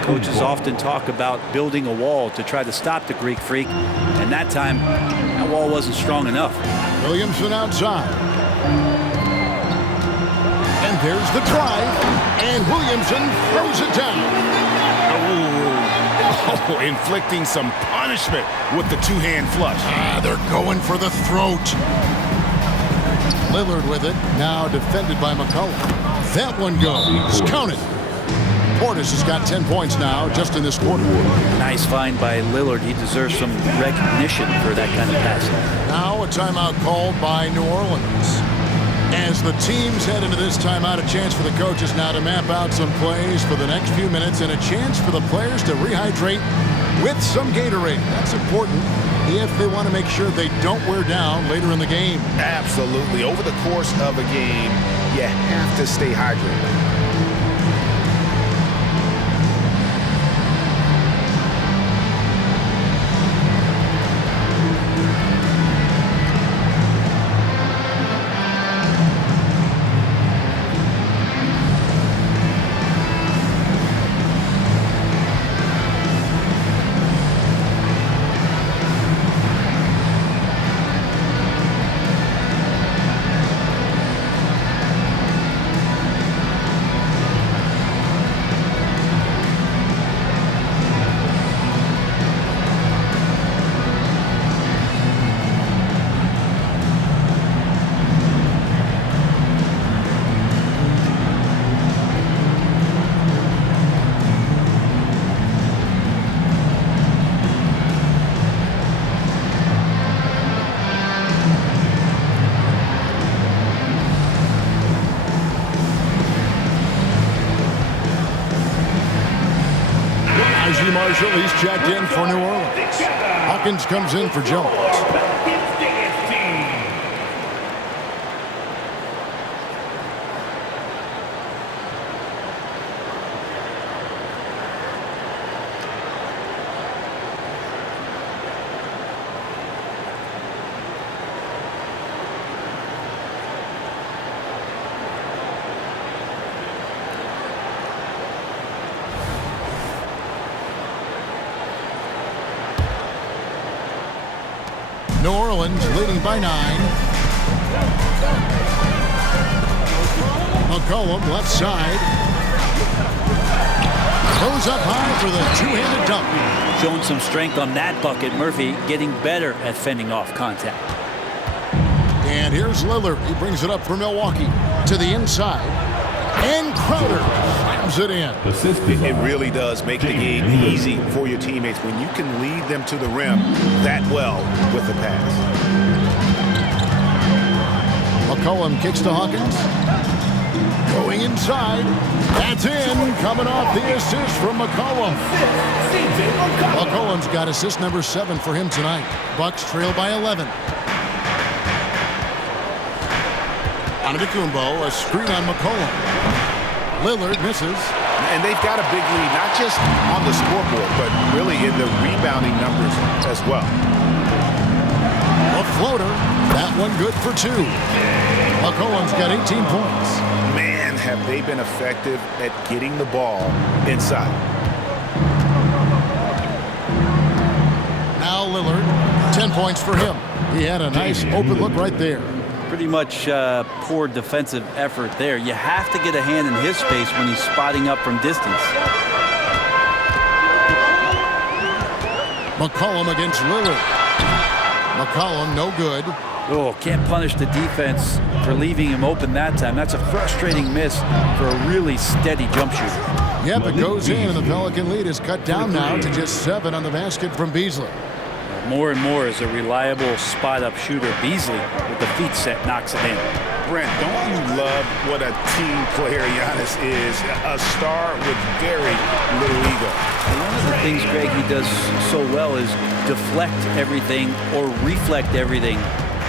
Coaches often talk about building a wall to try to stop the Greek Freak, and that time, that wall wasn't strong enough. Williamson outside. And there's the drive. And Williamson throws it down. Oh, inflicting some punishment with the 2-hand flush. They're going for the throat. Lillard with it, now defended by McCollum. That one goes. Count it. Portis has got 10 points now just in this quarter. Nice find by Lillard. He deserves some recognition for that kind of passing. Now a timeout called by New Orleans. As the teams head into this timeout, a chance for the coaches now to map out some plays for the next few minutes and a chance for the players to rehydrate with some Gatorade. That's important if they want to make sure they don't wear down later in the game. Absolutely. Over the course of a game, you have to stay hydrated. Najee Marshall, he's checked in for New Orleans. Hawkins comes in for Jones. New Orleans leading by 9. McCollum left side. Goes up high for the two-handed dunk. Showing some strength on that bucket. Murphy getting better at fending off contact. And here's Lillard. He brings it up for Milwaukee to the inside. And Crowder slams it in. It really does make the game easy for your teammates when you can lead them to the rim that well with the pass. McCollum kicks to Hawkins. Going inside. That's in. Coming off the assist from McCollum. McCollum's got assist number 7 for him tonight. Bucks trail by 11. Antetokounmpo, a screen on McCollum. Lillard misses. And they've got a big lead, not just on the scoreboard, but really in the rebounding numbers as well. A floater. That one good for 2. McCollum's got 18 points. Man, have they been effective at getting the ball inside. Now Lillard, 10 points for him. He had a nice open look right there. Pretty much poor defensive effort there. You have to get a hand in his face when he's spotting up from distance. McCollum against Lillard. McCollum no good. Oh, can't punish the defense for leaving him open that time. That's a frustrating miss for a really steady jump shooter. Yep, it goes in, and the Pelican lead is cut down now to just 7 on the basket from Beasley. More and more as a reliable spot-up shooter. Beasley, with the feet set, knocks it in. Brent, don't you love what a team player Giannis is? A star with very little ego. And one of the things, Greg, he does so well is deflect everything or reflect everything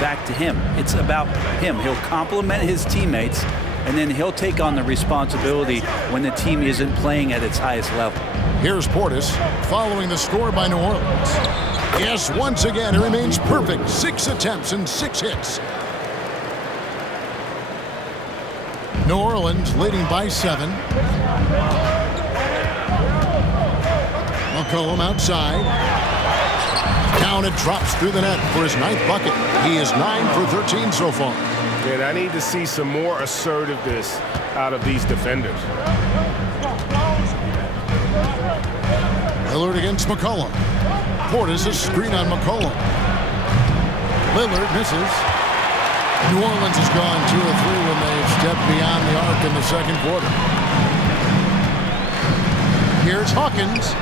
back to him. It's about him. He'll compliment his teammates, and then he'll take on the responsibility when the team isn't playing at its highest level. Here's Portis following the score by New Orleans. Yes, once again, it remains perfect. 6 attempts and 6 hits. New Orleans leading by 7. McCollum outside. Down it drops through the net for his 9th bucket. He is 9 for 13 so far. And I need to see some more assertiveness out of these defenders. Lillard against McCollum. Portis a screen on McCollum. Lillard misses. New Orleans has gone 2 of 3 when they've stepped beyond the arc in the second quarter. Here's Hawkins.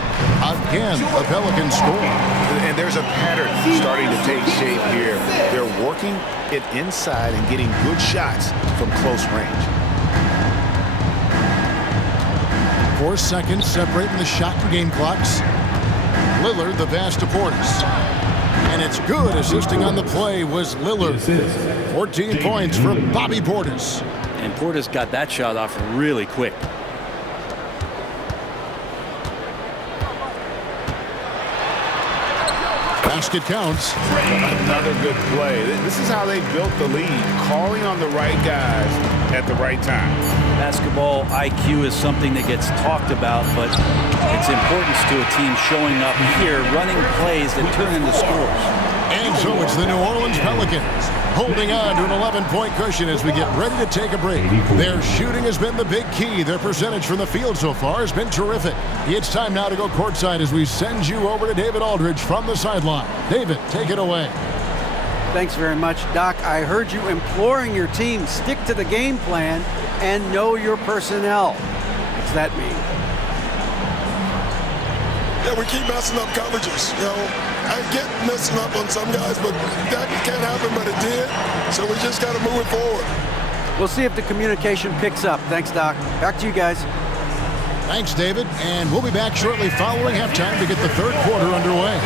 Again, the Pelicans score. And there's a pattern starting to take shape here. They're working it inside and getting good shots from close range. 4 seconds separating the shot and game clocks. Lillard the pass to Portis. And it's good. Assisting on the play was Lillard. 14 points for Bobby Portis. And Portis got that shot off really quick. Basket counts. Another good play. This is how they built the lead, calling on the right guys at the right time. Basketball IQ is something that gets talked about, but its importance to a team showing up here, running plays that turn into scores. And so it's the New Orleans Pelicans holding on to an 11-point cushion as we get ready to take a break. Their shooting has been the big key. Their percentage from the field so far has been terrific. It's time now to go courtside as we send you over to David Aldridge from the sideline. David, take it away. Thanks very much, Doc. I heard you imploring your team, stick to the game plan and know your personnel. What's that mean? Yeah, we keep messing up coverages. You know, I get messing up on some guys, but that can't happen, but it did. So we just got to move it forward. We'll see if the communication picks up. Thanks, Doc. Back to you guys. Thanks, David. And we'll be back shortly following halftime to get the third quarter underway.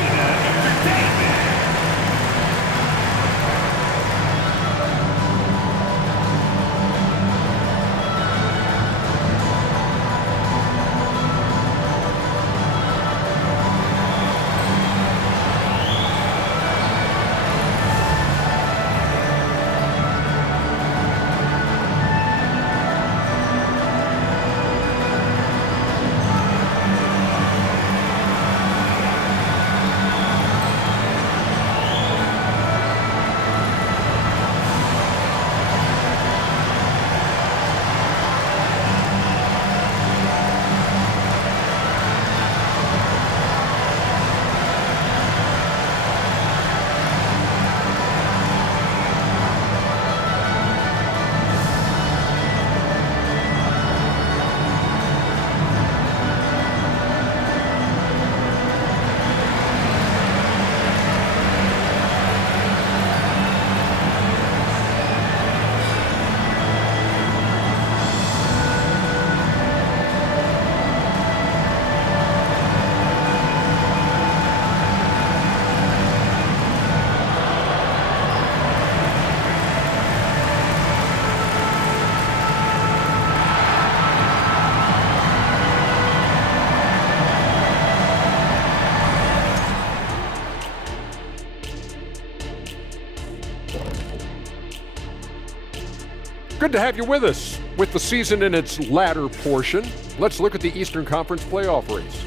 Good to have you with us. With the season in its latter portion, let's look at the Eastern Conference playoff race.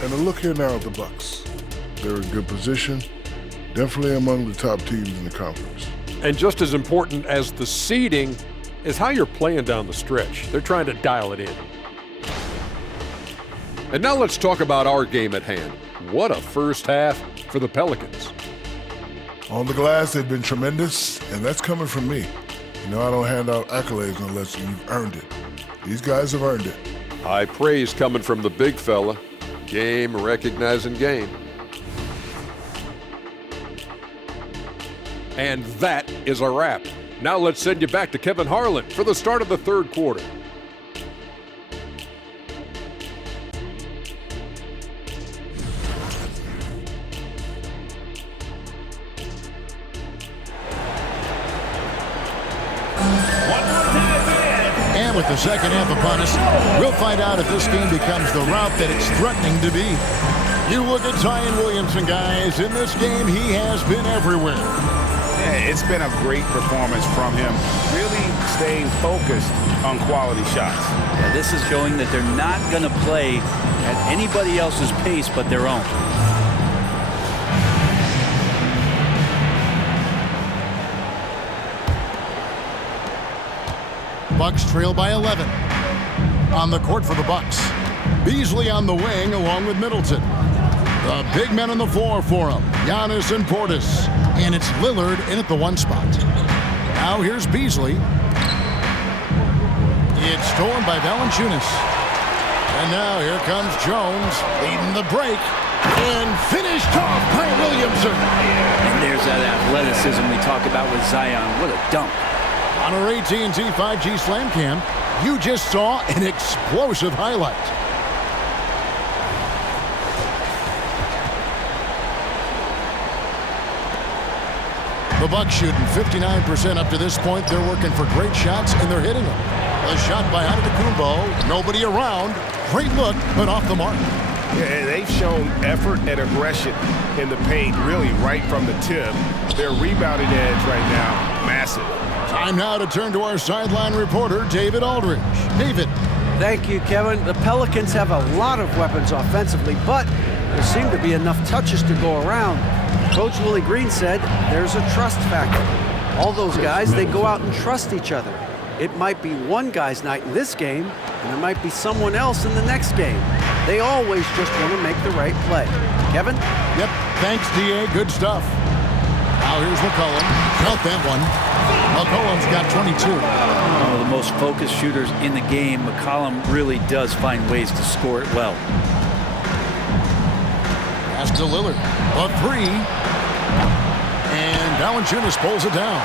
And a look here now at the Bucks. They're in good position, definitely among the top teams in the conference. And just as important as the seeding is how you're playing down the stretch. They're trying to dial it in. And now let's talk about our game at hand. What a first half for the Pelicans. On the glass, they've been tremendous, and that's coming from me. You know, I don't hand out accolades unless you've earned it. These guys have earned it. High praise coming from the big fella. Game recognizing game. And that is a wrap. Now let's send you back to Kevin Harlan for the start of the third quarter. And with the second half upon us, we'll find out if this game becomes the route that it's threatening to be. You look at Zion Williamson, guys. In this game, he has been everywhere. Yeah, it's been a great performance from him. Really staying focused on quality shots. Yeah, this is showing that they're not going to play at anybody else's pace but their own. Bucks trail by 11. On the court for the Bucks, Beasley on the wing along with Middleton. The big men on the floor for him, Giannis and Portis. And it's Lillard in at the one spot. Now here's Beasley. It's stolen by Valanciunas. And now here comes Jones leading the break. And finished off by Williamson. And there's that athleticism we talk about with Zion. What a dunk. On our AT&T 5G Slam Cam, you just saw an explosive highlight. The Bucks shooting 59% up to this point. They're working for great shots, and they're hitting them. A shot by Antetokounmpo. Nobody around. Great look, but off the mark. Yeah, they've shown effort and aggression in the paint, really right from the tip. Their rebounding edge right now, massive. Time now to turn to our sideline reporter, David Aldridge. David. Thank you, Kevin. The Pelicans have a lot of weapons offensively, but there seem to be enough touches to go around. Coach Willie Green said there's a trust factor. All those guys, they go out and trust each other. It might be one guy's night in this game, and it might be someone else in the next game. They always just want to make the right play. Kevin? Yep. Thanks, D.A. Good stuff. Now here's McCollum. Count that one. McCollum's got 22. One of the most focused shooters in the game. McCollum really does find ways to score it well. Pass to Lillard. A three. And Valanciunas pulls it down.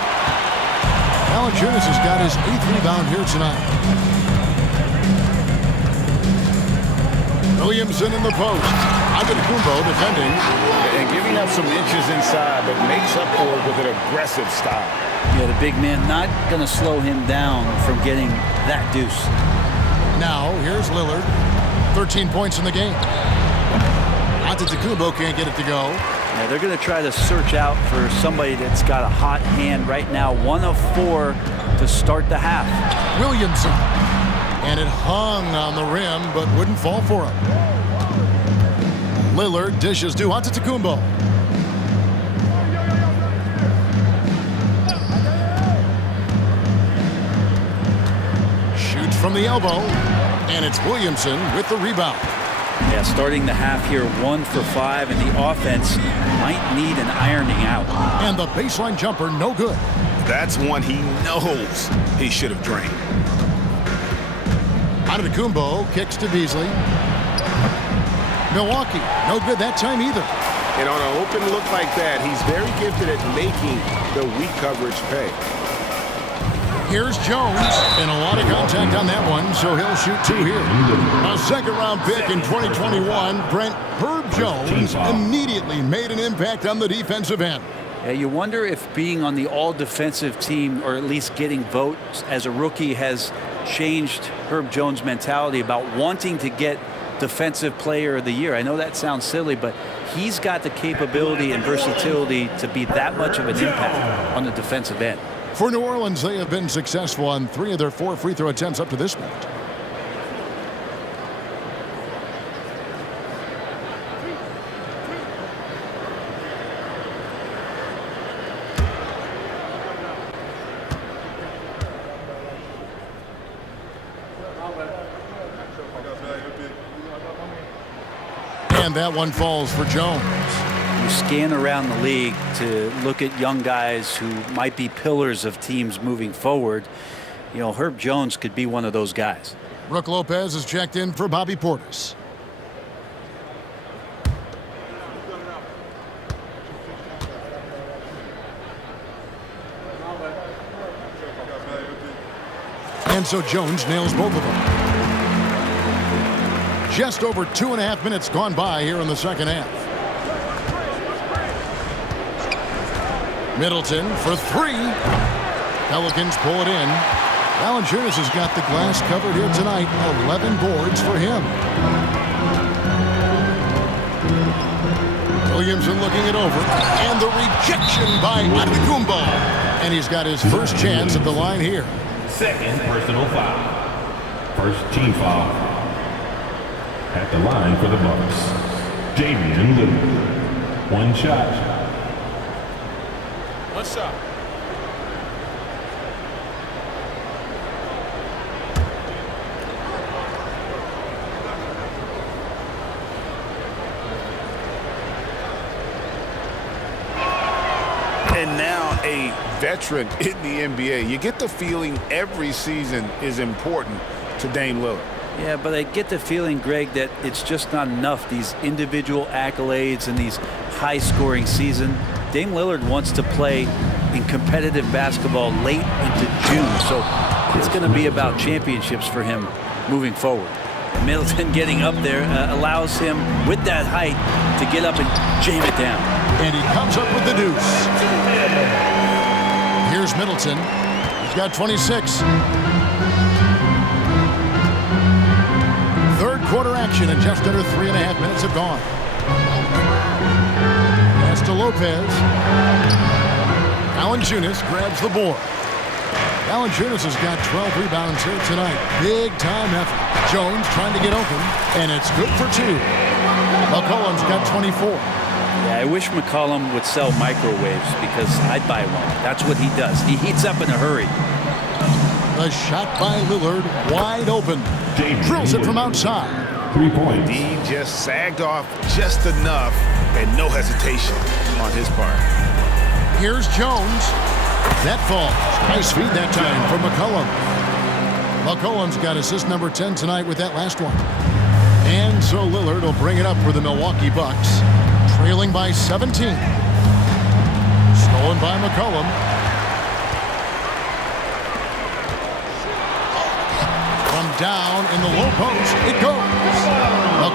Valanciunas has got his 8th rebound here tonight. Williamson in the post. Antetokounmpo defending. And giving up some inches inside, but makes up for it with an aggressive style. Yeah, the big man not going to slow him down from getting that deuce. Now, here's Lillard. 13 points in the game. Antetokounmpo can't get it to go. Yeah, they're going to try to search out for somebody that's got a hot hand right now. 1 of 4 to start the half. Williamson. And it hung on the rim, but wouldn't fall for him. Lillard dishes to Antetokounmpo. Shoots from the elbow, and it's Williamson with the rebound. Yeah, starting the half here 1 for 5, and the offense might need an ironing out. And the baseline jumper, no good. That's one he knows he should have drained. Antetokounmpo kicks to Beasley. Milwaukee, no good that time either. And on an open look like that, he's very gifted at making the weak coverage pay. Here's Jones, and a lot of contact on that one, so he'll shoot 2 here. A second-round pick in 2021, Brent Herb Jones immediately made an impact on the defensive end. Yeah, you wonder if being on the all-defensive team, or at least getting votes as a rookie, has changed Herb Jones' mentality about wanting to get Defensive Player of the Year. I know that sounds silly, but he's got the capability and versatility to be that much of an impact on the defensive end. For New Orleans, they have been successful on 3 of their 4 free throw attempts up to this point. And that one falls for Jones. You scan around the league to look at young guys who might be pillars of teams moving forward. You know, Herb Jones could be one of those guys. Brook Lopez is checked in for Bobby Portis. And so Jones nails both of them. Just over 2.5 minutes gone by here in the second half. Middleton for 3. Pelicans pull it in. Valanciunas has got the glass covered here tonight. 11 boards for him. Williamson looking it over. And the rejection by Antetokounmpo. And he's got his first chance at the line here. Second personal foul. First team foul. At the line for the Bucks, Damian Lillard. 1 shot. 1 shot. And now a veteran in the NBA. You get the feeling every season is important to Dame Lillard. Yeah, but I get the feeling, Greg, that it's just not enough, these individual accolades and these high-scoring season. Dame Lillard wants to play in competitive basketball late into June, so it's going to be about championships for him moving forward. Middleton getting up there allows him, with that height, to get up and jam it down. And he comes up with the deuce. Here's Middleton. He's got 26. Third quarter action, and just under 3.5 minutes have gone. Pass to Lopez. Valanciunas grabs the board. Valanciunas has got 12 rebounds here tonight. Big time effort. Jones trying to get open, and it's good for 2. McCollum's got 24. Yeah, I wish McCollum would sell microwaves because I'd buy one. That's what he does. He heats up in a hurry. The shot by Lillard, wide open. Drills it from outside. 3 points. He just sagged off just enough, and no hesitation on his part. Here's Jones. That falls. Nice feed that time for McCollum. McCollum's got assist number 10 tonight with that last one. And so Lillard will bring it up for the Milwaukee Bucks. Trailing by 17. Stolen by McCollum. From down in the low post, it goes.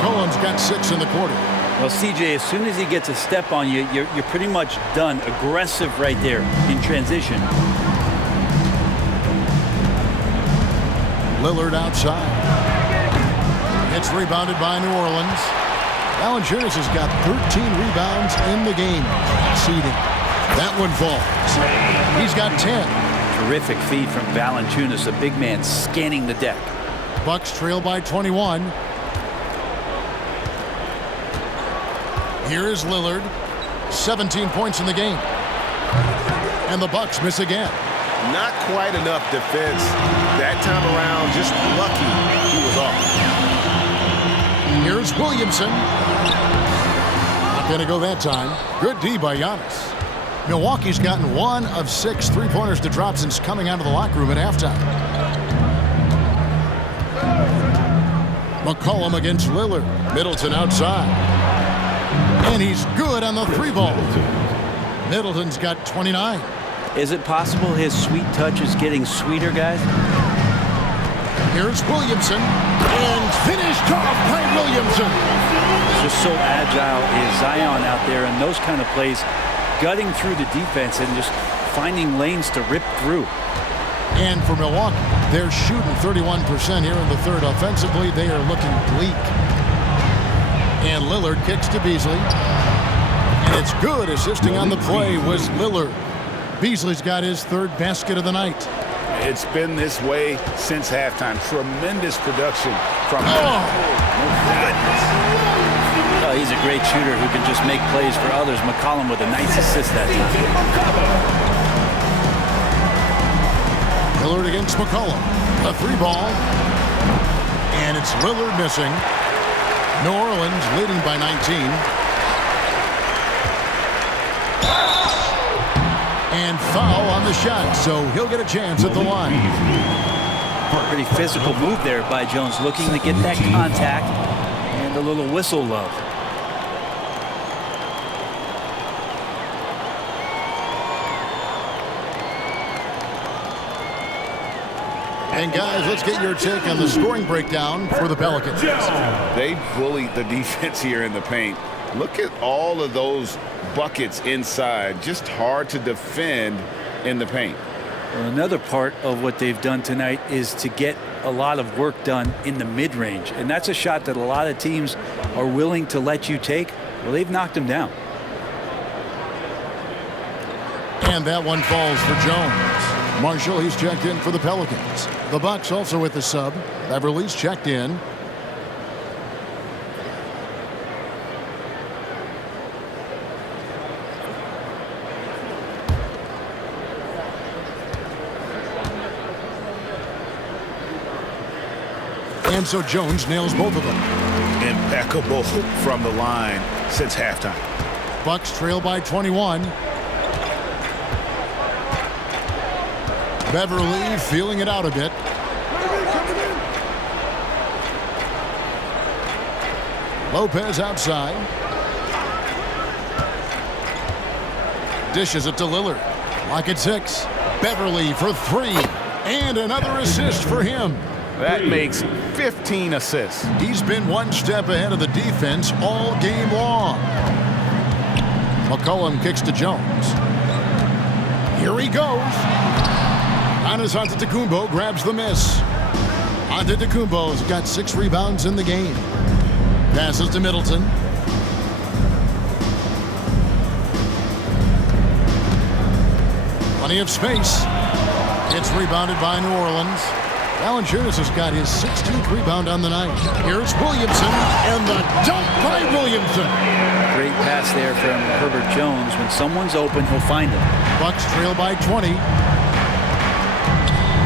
McCollum's got 6 in the quarter. Well, CJ, as soon as he gets a step on you, you're pretty much done. Aggressive right there in transition. Lillard outside. It's rebounded by New Orleans. Valanciunas has got 13 rebounds in the game. Seeding. That one falls. He's got 10. Terrific feed from Valanciunas, a big man scanning the deck. Bucks trail by 21. Here is Lillard. 17 points in the game. And the Bucks miss again. Not quite enough defense that time around. Just lucky he was off. Here's Williamson. Not going to go that time. Good D by Giannis. Milwaukee's gotten 1 of 6 3-pointers to drop since coming out of the locker room at halftime. McCollum against Lillard. Middleton outside. And he's good on the 3-ball. Middleton's got 29. Is it possible his sweet touch is getting sweeter, guys? Here's Williamson. And finished off by Williamson. Just so agile is Zion out there in those kind of plays, gutting through the defense and just finding lanes to rip through. And for Milwaukee, they're shooting 31% here in the third. Offensively, they are looking bleak. And Lillard kicks to Beasley. And it's good. Assisting on the play was Lillard. Beasley's got his 3rd basket of the night. It's been this way since halftime. Tremendous production from him. Oh, he's a great shooter who can just make plays for others. McCollum with a nice assist that time. Lillard against McCollum. A 3-ball. And it's Lillard missing. New Orleans leading by 19. And foul on the shot, so he'll get a chance at the line. Pretty physical move there by Jones, looking to get that contact and a little whistle love. And guys, let's get your take on the scoring breakdown for the Pelicans. They bullied the defense here in the paint. Look at all of those buckets inside. Just hard to defend in the paint. Well, another part of what they've done tonight is to get a lot of work done in the mid-range. And that's a shot that a lot of teams are willing to let you take. Well, they've knocked them down. And that one falls for Jones. Marshall, he's checked in for the Pelicans. The Bucks also with the sub. Beverly's checked in. And so Jones nails both of them. Impeccable from the line since halftime. Bucks trail by 21. Beverly feeling it out a bit. Lopez outside. Dishes it to Lillard. Lock at 6. Beverly for 3. And another assist for him. That makes 15 assists. He's been one step ahead of the defense all game long. McCollum kicks to Jones. Here he goes. Giannis Antetokounmpo grabs the miss. Antetokounmpo's got 6 rebounds in the game. Passes to Middleton. Plenty of space. It's rebounded by New Orleans. Valanciunas has got his 16th rebound on the night. Here's Williamson, and the dunk by Williamson. Great pass there from Herbert Jones. When someone's open, he'll find him. Bucks trail by 20.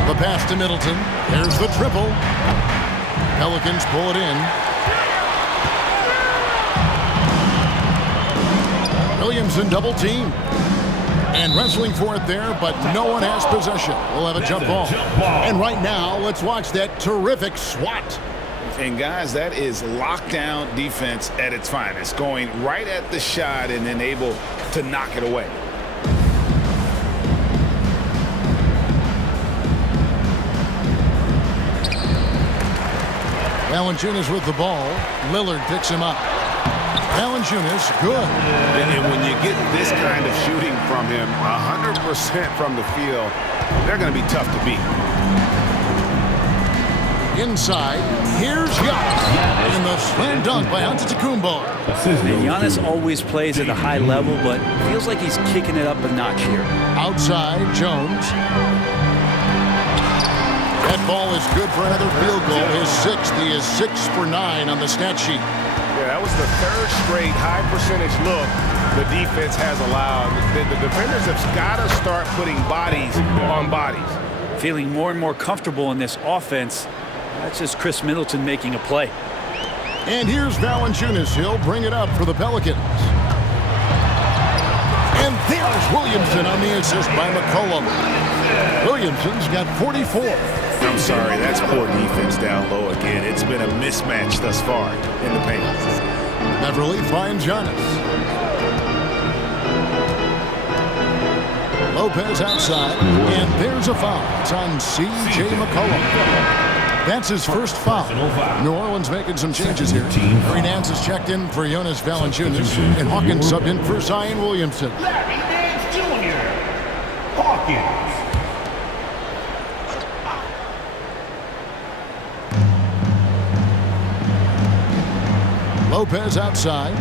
The pass to Middleton. There's the triple. Pelicans pull it in. Williamson double team. And wrestling for it there, but no one has possession. We'll have a jump ball. And right now, let's watch that terrific swat. And guys, that is lockdown defense at its finest. Going right at the shot and then able to knock it away. Valanciunas with the ball. Lillard picks him up. Valanciunas, good. And when you get this kind of shooting from him, 100% from the field, they're going to be tough to beat. Inside, here's Giannis. And the slam dunk by Antetokounmpo. And Giannis always plays at a high level, but feels like he's kicking it up a notch here. Outside, Jones. That ball is good for another field goal. His sixth. He is 6 for 9 on the stat sheet. Yeah, that was the third straight high percentage look the defense has allowed. The defenders have got to start putting bodies on bodies. Feeling more and more comfortable in this offense. That's just Chris Middleton making a play. And here's Valanciunas. He'll bring it up for the Pelicans. And there's Williamson on the assist by McCollum. Williamson's got 44. I'm sorry, that's poor defense down low again. It's been a mismatch thus far in the paint. Beverly finds Giannis. Lopez outside, and there's a foul. It's on C.J. McCollum. That's his first foul. New Orleans making some changes here. Larry Nance is checked in for Jonas Valanciunas, and Hawkins subbed in for Zion Williamson. Larry Nance Jr. Hawkins. Lopez outside.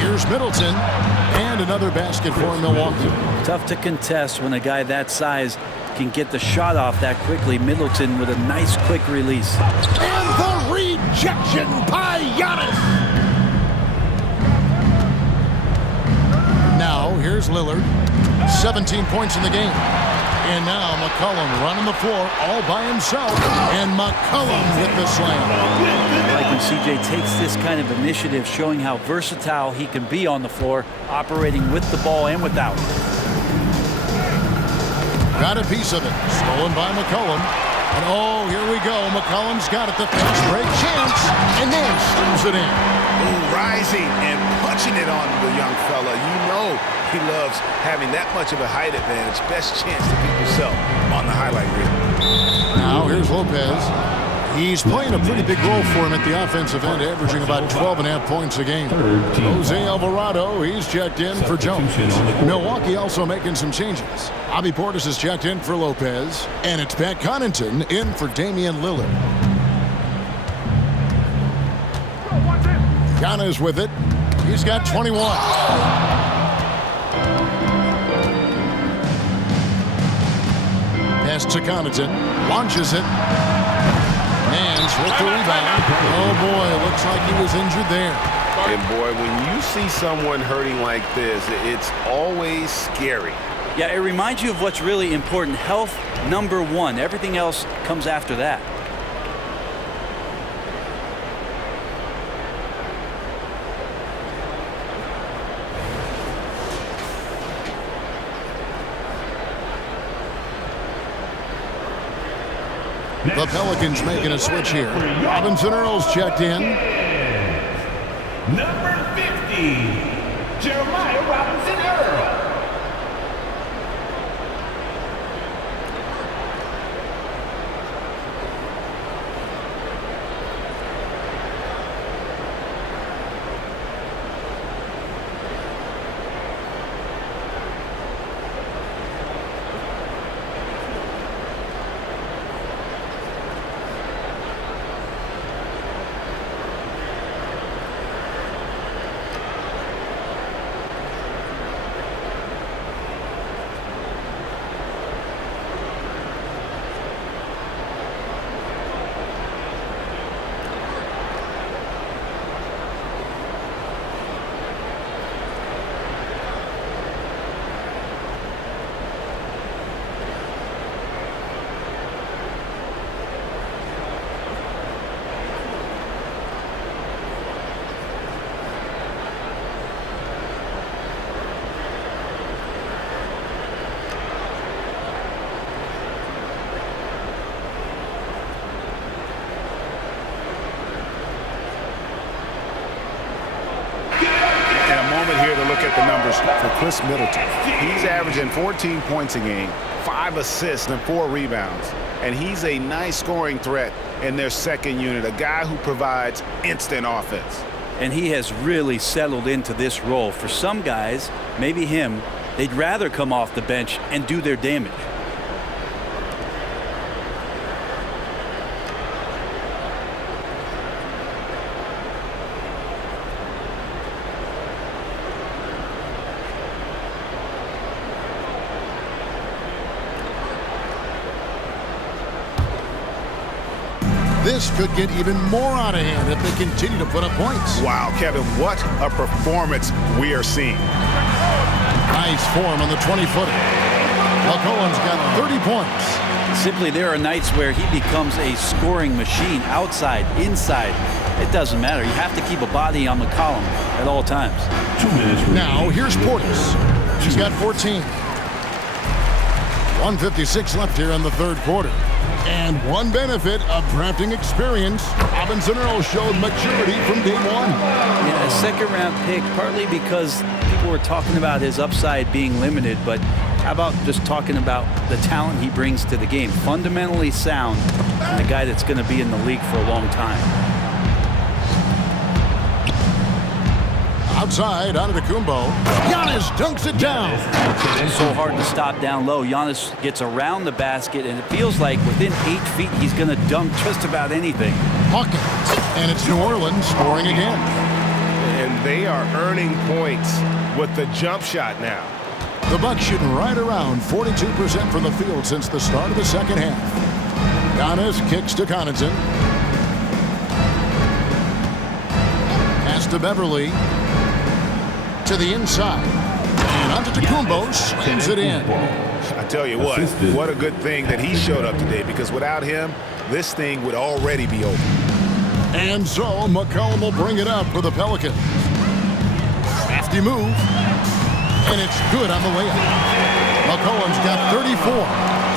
Here's Middleton. And another basket for Milwaukee. Tough to contest when a guy that size can get the shot off that quickly. Middleton with a nice quick release. And the rejection by Giannis. Now here's Lillard. 17 points in the game. And now McCollum running the floor all by himself. And McCollum with the slam. I like when CJ takes this kind of initiative, showing how versatile he can be on the floor, operating with the ball and without. Got a piece of it. Stolen by McCollum. And oh, here we go. McCollum's got it. The fast break chance. And then slams it in. Ooh, rising and punching it on the young fella. You know he loves having that much of a height advantage. Best chance to keep himself on the highlight reel. Now here's Lopez. He's playing a pretty big role for him at the offensive end, averaging about 12.5 points a game. Jose Alvarado, he's checked in for Jones. Milwaukee also making some changes. Bobby Portis is checked in for Lopez, and it's Pat Connaughton in for Damian Lillard. Giannis with it. He's got 21. Pass to Connaughton. Launches it. Nance with the rebound. Oh boy, looks like he was injured there. And boy, when you see someone hurting like this, it's always scary. Yeah, it reminds you of what's really important. Health, number one. Everything else comes after that. The Pelicans making a switch here. Robinson Earl's checked in. Number 50, Jeremiah Robinson Earl. Here to look at the numbers for Chris Middleton. He's averaging 14 points a game, 5 assists and 4 rebounds. And he's a nice scoring threat in their second unit, a guy who provides instant offense. And he has really settled into this role. For some guys, maybe him, they'd rather come off the bench and do their damage. This could get even more out of hand if they continue to put up points. Wow, Kevin, what a performance we are seeing. Nice form on the 20-footer. McCollum's got 30 points. Simply, there are nights where he becomes a scoring machine, outside, inside. It doesn't matter. You have to keep a body on McCollum at all times. 2 minutes remaining. Now, here's Portis. He's got 14. 1:56 left here in the third quarter. And one benefit of drafting experience, Robinson Earl showed maturity from day one. Yeah, a second-round pick, partly because people were talking about his upside being limited, but how about just talking about the talent he brings to the game? Fundamentally sound, and a guy that's going to be in the league for a long time. Outside, Antetokounmpo. Giannis dunks it down. It's so hard to stop down low. Giannis gets around the basket, and it feels like within 8 feet, he's going to dunk just about anything. Hawkins, and it's New Orleans scoring again. And they are earning points with the jump shot now. The Bucks shooting right around 42% from the field since the start of the second half. Giannis kicks to Connaughton. Pass to Beverly. To the inside. And Antetokounmpo slams it in. I tell you what a good thing that he showed up today, because without him, this thing would already be over. And so McCollum will bring it up for the Pelicans. Crafty move. And it's good on the layup. McCollum's got 34.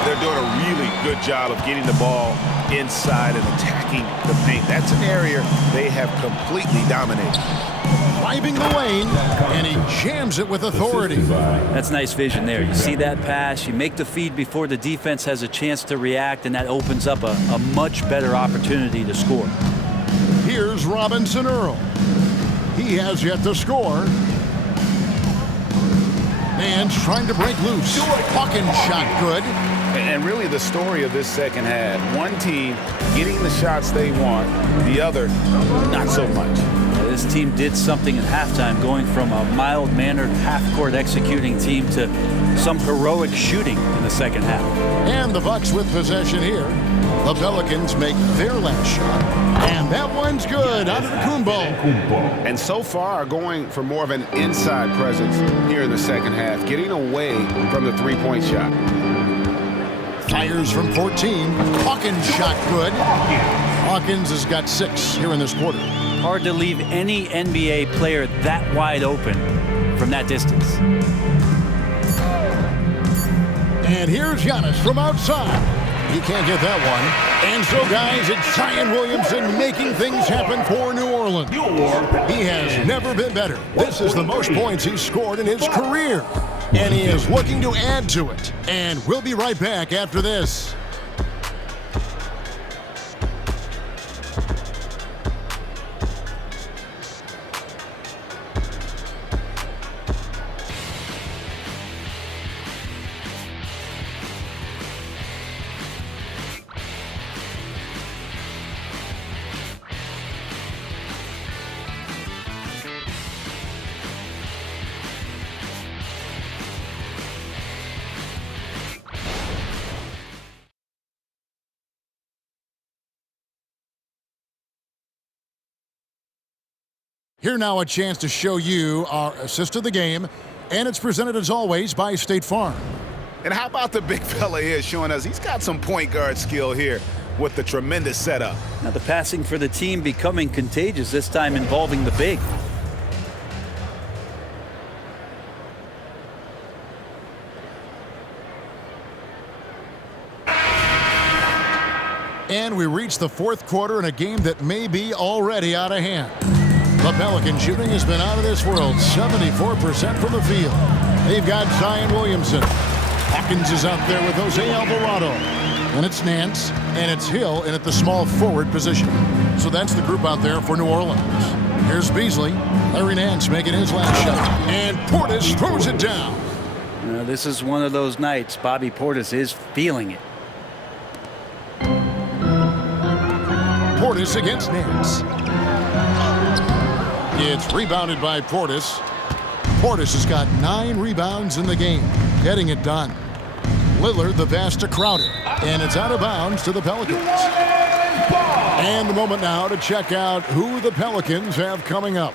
They're doing a really good job of getting the ball inside and attacking the paint. That's an area they have completely dominated. Driving the lane, and he jams it with authority. That's nice vision there. You see that pass, you make the feed before the defense has a chance to react, and that opens up a much better opportunity to score. Here's Robinson Earl. He has yet to score. And trying to break loose. Hawkins shot good. And really the story of this second half, one team getting the shots they want, the other not so much. This team did something at halftime, going from a mild-mannered half-court executing team to some heroic shooting in the second half. And the Bucks with possession here. The Pelicans make their last shot. And that one's good. Antetokounmpo. And so far going for more of an inside presence here in the second half, getting away from the three-point shot. Fires from 14. Hawkins shot good. Hawkins has got 6 here in this quarter. Hard to leave any NBA player that wide open from that distance. And here's Giannis from outside. He can't get that one. And so, guys, it's Zion Williamson making things happen for New Orleans. He has never been better. This is the most points he's scored in his career. And he is looking to add to it. And we'll be right back after this. Here now a chance to show you our assist of the game, and it's presented as always by State Farm. And how about the big fella here showing us he's got some point guard skill here with the tremendous setup. Now the passing for the team becoming contagious, this time involving the big. And we reach the fourth quarter in a game that may be already out of hand. The Pelican shooting has been out of this world, 74% from the field. They've got Zion Williamson. Hawkins is out there with Jose Alvarado. And it's Nance, and it's Hill in at the small forward position. So that's the group out there for New Orleans. Here's Beasley. Larry Nance making his last shot. And Portis throws it down. This is one of those nights Bobby Portis is feeling it. Portis against Nance. It's rebounded by Portis. Portis has got 9 rebounds in the game, getting it done. Lillard, the pass to Crowder, and it's out of bounds to the Pelicans. And the moment now to check out who the Pelicans have coming up.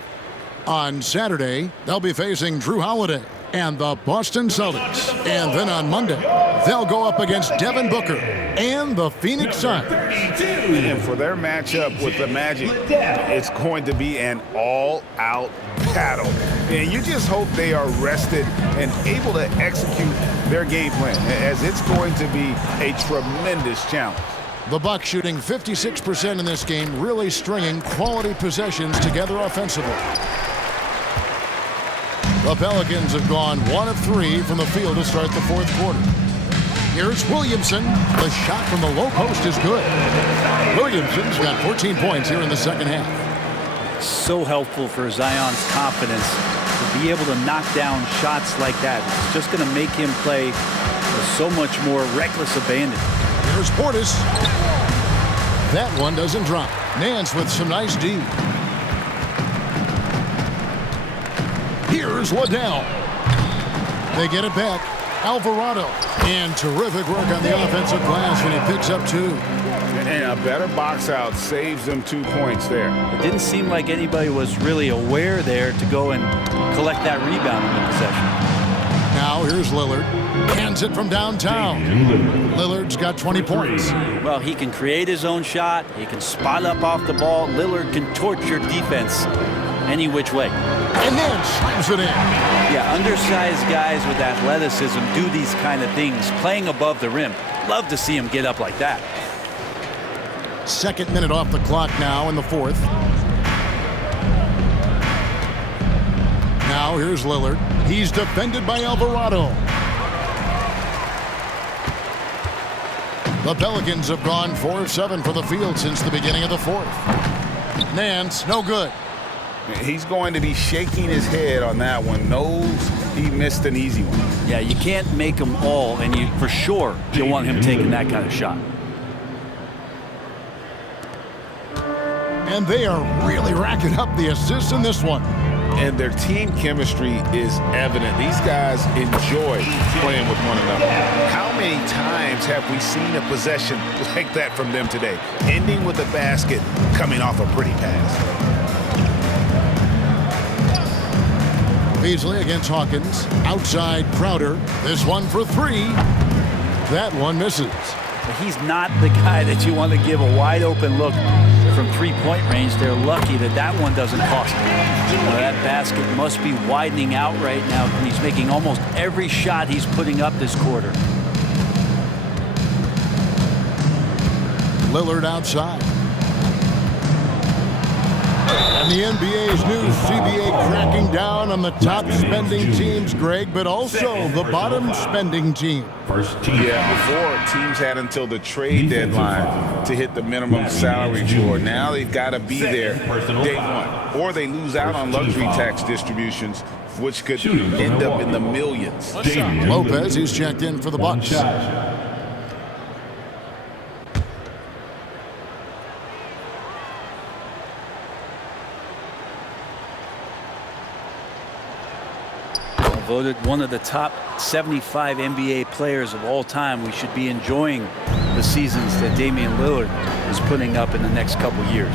On Saturday, they'll be facing Drew Holiday and the Boston Celtics. And then on Monday, they'll go up against Devin Booker and the Phoenix Suns. And for their matchup with the Magic, it's going to be an all-out battle. And you just hope they are rested and able to execute their game plan, as it's going to be a tremendous challenge. The Bucks shooting 56% in this game, really stringing quality possessions together offensively. The Pelicans have gone 1 of 3 from the field to start the fourth quarter. Here's Williamson. The shot from the low post is good. Williamson's got 14 points here in the second half. So helpful for Zion's confidence to be able to knock down shots like that. It's just going to make him play with so much more reckless abandon. Here's Portis. That one doesn't drop. Nance with some nice D. Here's Waddell. They get it back. Alvarado. And terrific work on the offensive glass when he picks up 2. And a better box out saves them 2 points there. It didn't seem like anybody was really aware there to go and collect that rebound in the possession. Now here's Lillard. Hands it from downtown. Lillard's got 20 points. Well, he can create his own shot. He can spot up off the ball. Lillard can torch your defense any which way. And then slams it in. Yeah, undersized guys with athleticism do these kind of things, playing above the rim. Love to see him get up like that. Second minute off the clock now in the fourth. Now here's Lillard. He's defended by Alvarado. The Pelicans have gone 4 of 7 for the field since the beginning of the fourth. Nance, no good. He's going to be shaking his head on that one. Knows he missed an easy one. Yeah, you can't make them all, and you for sure you'll want him taking that kind of shot. And they are really racking up the assists in this one. And their team chemistry is evident. These guys enjoy playing with one another. How many times have we seen a possession like that from them today? Ending with a basket, coming off a pretty pass. Beasley against Hawkins. Outside Crowder. This one for 3. That one misses. He's not the guy that you want to give a wide open look from 3-point range. They're lucky that that one doesn't cost him. That basket must be widening out right now. He's making almost every shot he's putting up this quarter. Lillard outside. And the NBA's new CBA cracking down on the top spending teams, Greg, but also the bottom spending team. First team. Yeah, before teams had until the trade deadline to hit the minimum salary floor. Now they've got to be there day one, or they lose out on luxury tax distributions, which could end up in the millions. Lopez, he's checked in for the Bucks. Voted one of the top 75 NBA players of all time. We should be enjoying the seasons that Damian Lillard is putting up in the next couple years.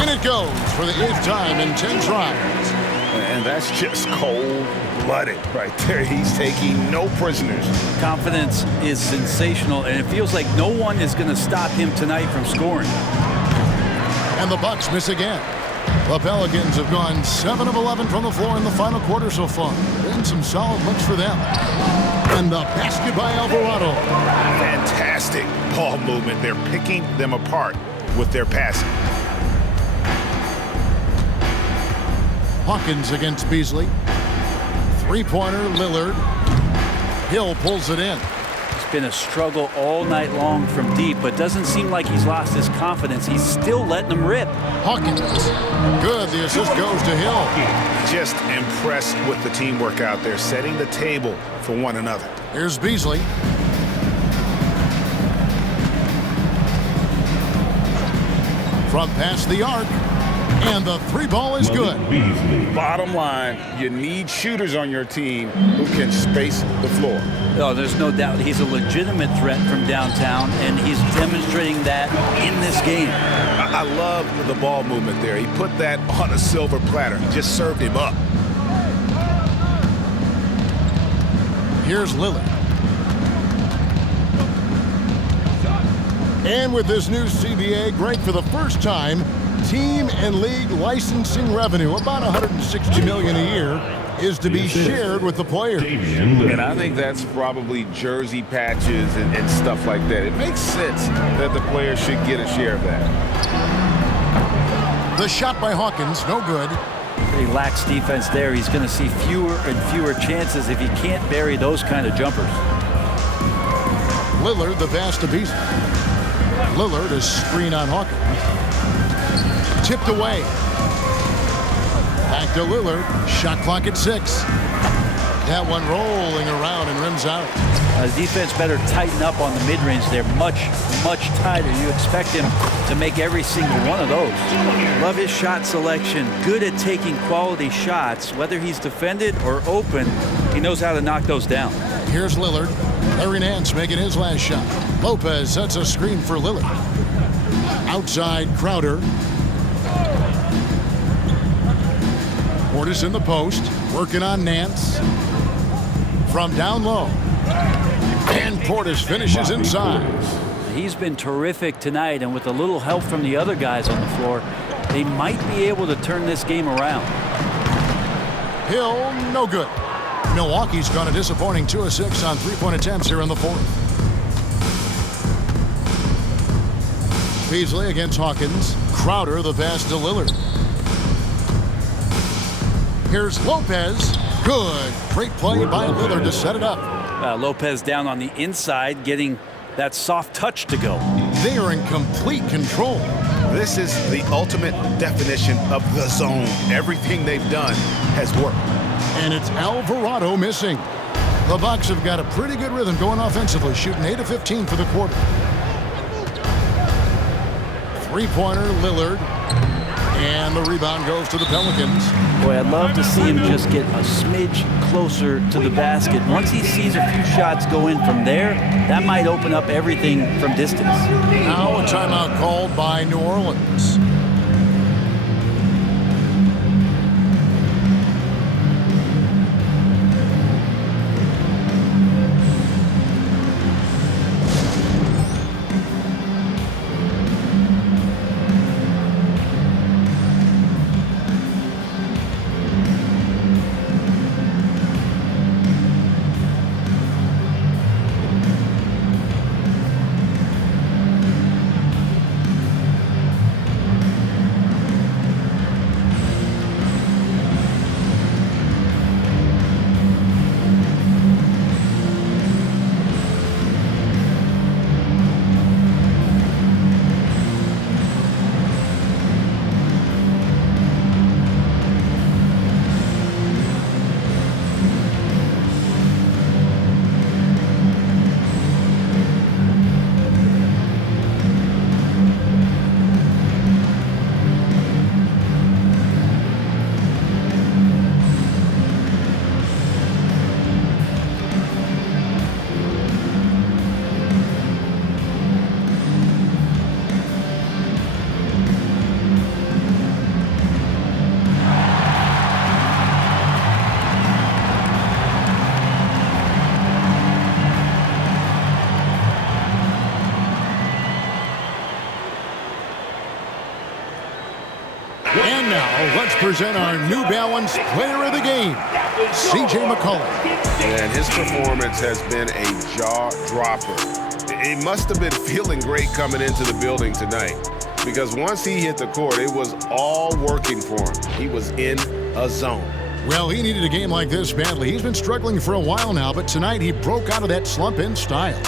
In it goes for the 8th time in 10 tries. And that's just cold-blooded right there. He's taking no prisoners. Confidence is sensational, and it feels like no one is going to stop him tonight from scoring. And the Bucks miss again. The Pelicans have gone 7 of 11 from the floor in the final quarter so far. Been some solid looks for them. And the basket by Alvarado. Fantastic ball movement. They're picking them apart with their passing. Hawkins against Beasley. 3-pointer, Lillard. Hill pulls it in. It's been a struggle all night long from deep, but doesn't seem like he's lost his confidence. He's still letting them rip. Hawkins. Good. The assist goes to Hill. Just impressed with the teamwork out there, setting the table for one another. Here's Beasley. From past the arc. And the three ball is good. Bottom line, you need shooters on your team who can space the floor. Oh, there's no doubt he's a legitimate threat from downtown, and he's demonstrating that in this game. I love the ball movement there. He put that on a silver platter, just served him up. Here's Lillard. And with this new CBA, Greg, for the first time, team and league licensing revenue, about $160 million a year, is to be shared with the players. And I think that's probably jersey patches and stuff like that. It makes sense that the players should get a share of that. The shot by Hawkins, no good. He lacks defense there. He's going to see fewer and fewer chances if he can't bury those kind of jumpers. Lillard, the pass to Beasley. Lillard, a screen on Hawkins. Tipped away. Back to Lillard. Shot clock at 6. That one rolling around and rims out. Defense better tighten up on the mid-range. They're much, much tighter. You expect him to make every single one of those. Love his shot selection. Good at taking quality shots. Whether he's defended or open, he knows how to knock those down. Here's Lillard. Larry Nance making his last shot. Lopez sets a screen for Lillard. Outside, Crowder. Portis in the post, working on Nance. From down low. And Portis finishes inside. He's been terrific tonight, and with a little help from the other guys on the floor, they might be able to turn this game around. Hill, no good. Milwaukee's gone a disappointing 2 of 6 on three-point attempts here in the fourth. Beasley against Hawkins. Crowder, the pass to Lillard. Here's Lopez. Good. Great play by Lillard to set it up. Lopez down on the inside, getting that soft touch to go. They are in complete control. This is the ultimate definition of the zone. Everything they've done has worked. And it's Alvarado missing. The Bucks have got a pretty good rhythm going offensively, shooting 8 of 15 for the quarter. Three-pointer, Lillard. And the rebound goes to the Pelicans. Boy, I'd love to see him just get a smidge closer to the basket. Once he sees a few shots go in from there, that might open up everything from distance. Now a timeout called by New Orleans. And now, let's present our New Balance Player of the Game, C.J. McCollum. And his performance has been a jaw-dropper. He must have been feeling great coming into the building tonight, because once he hit the court, it was all working for him. He was in a zone. Well, he needed a game like this badly. He's been struggling for a while now, but tonight he broke out of that slump in style.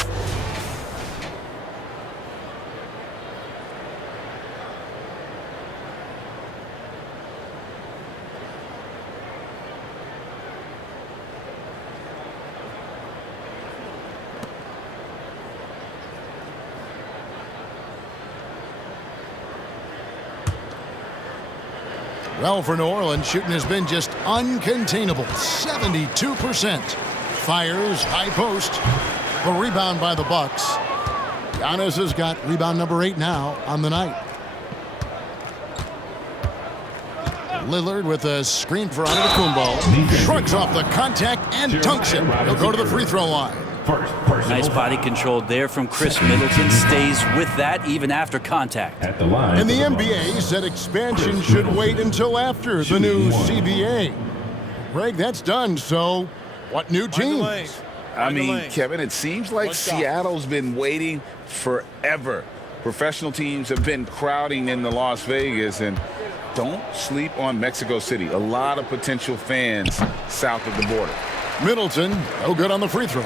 Well, for New Orleans, shooting has been just uncontainable. 72%. Fires, high post. The rebound by the Bucks. Giannis has got rebound number 8 now on the night. Lillard with a screen for Antetokounmpo. Shrugs off the contact and dunks it. He'll go to the free throw line. Nice body control there from Chris Middleton. Stays with that even after contact. At the line. And the NBA said expansion should wait until after the new CBA. Greg, that's done. So, what new teams? I mean, Kevin, it seems like Seattle's been waiting forever. Professional teams have been crowding into Las Vegas, and don't sleep on Mexico City. A lot of potential fans south of the border. Middleton, no good on the free throw.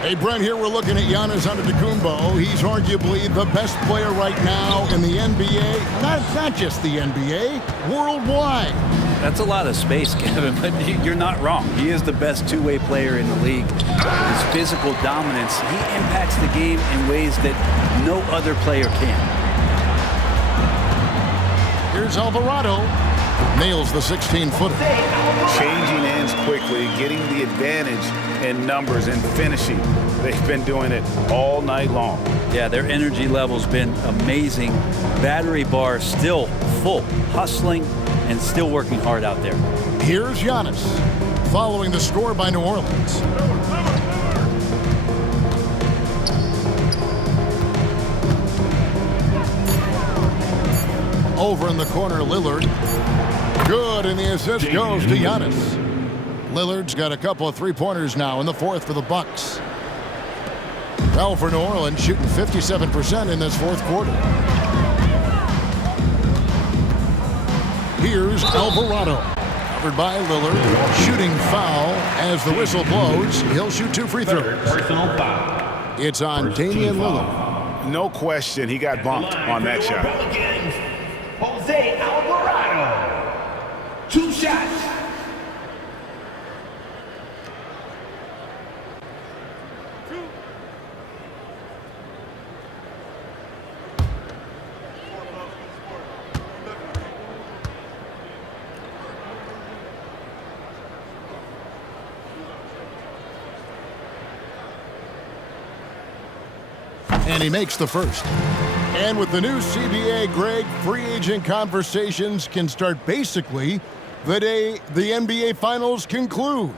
Hey, Brent, here we're looking at Giannis Antetokounmpo. He's arguably the best player right now in the NBA. Not just the NBA, worldwide. That's a lot of space, Kevin, but you're not wrong. He is the best two-way player in the league. His physical dominance, he impacts the game in ways that no other player can. Here's Alvarado. Nails the 16-footer. Changing ends quickly, getting the advantage in numbers and finishing. They've been doing it all night long. Yeah, their energy level's been amazing. Battery bar still full, hustling and still working hard out there. Here's Giannis, following the score by New Orleans. Over in the corner, Lillard. Good, and the assist goes to Giannis. Lillard's got a couple of three-pointers now in the fourth for the Bucks. Well, for New Orleans, shooting 57% in this fourth quarter. Here's Alvarado. Covered by Lillard. Shooting foul as the whistle blows. He'll shoot 2 free throws. Personal foul. It's on Damian Lillard. No question, he got bumped on that shot. Jose Alvarado. 2 shots. And he makes the first. And with the new CBA, Greg, free agent conversations can start basically the day the NBA Finals conclude.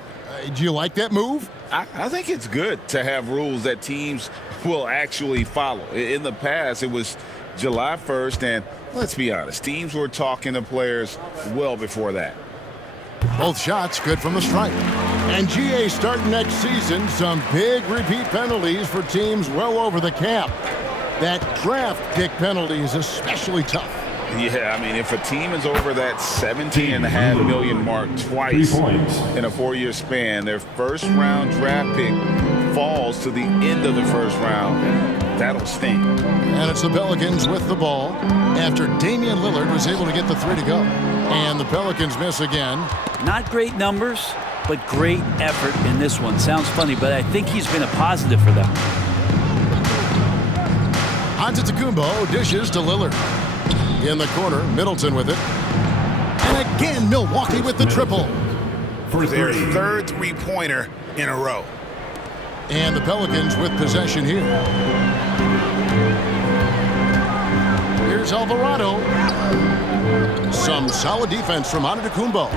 Do you like that move? I think it's good to have rules that teams will actually follow. In the past, it was July 1st, and let's be honest, teams were talking to players well before that. Both shots good from the stripe. And GA starting next season, some big repeat penalties for teams well over the cap. That draft pick penalty is especially tough. Yeah, I mean, if a team is over that $17.5 million mark twice in a 4-year span, their first-round draft pick falls to the end of the first round. That'll sting. And it's the Pelicans with the ball after Damian Lillard was able to get the 3 to go. And the Pelicans miss again. Not great numbers, but great effort in this one. Sounds funny, but I think he's been a positive for them. Antetokounmpo dishes to Lillard. In the corner, Middleton with it. And again, Milwaukee with the triple. For their third three-pointer in a row. And the Pelicans with possession here. Here's Alvarado. Some solid defense from Antetokounmpo.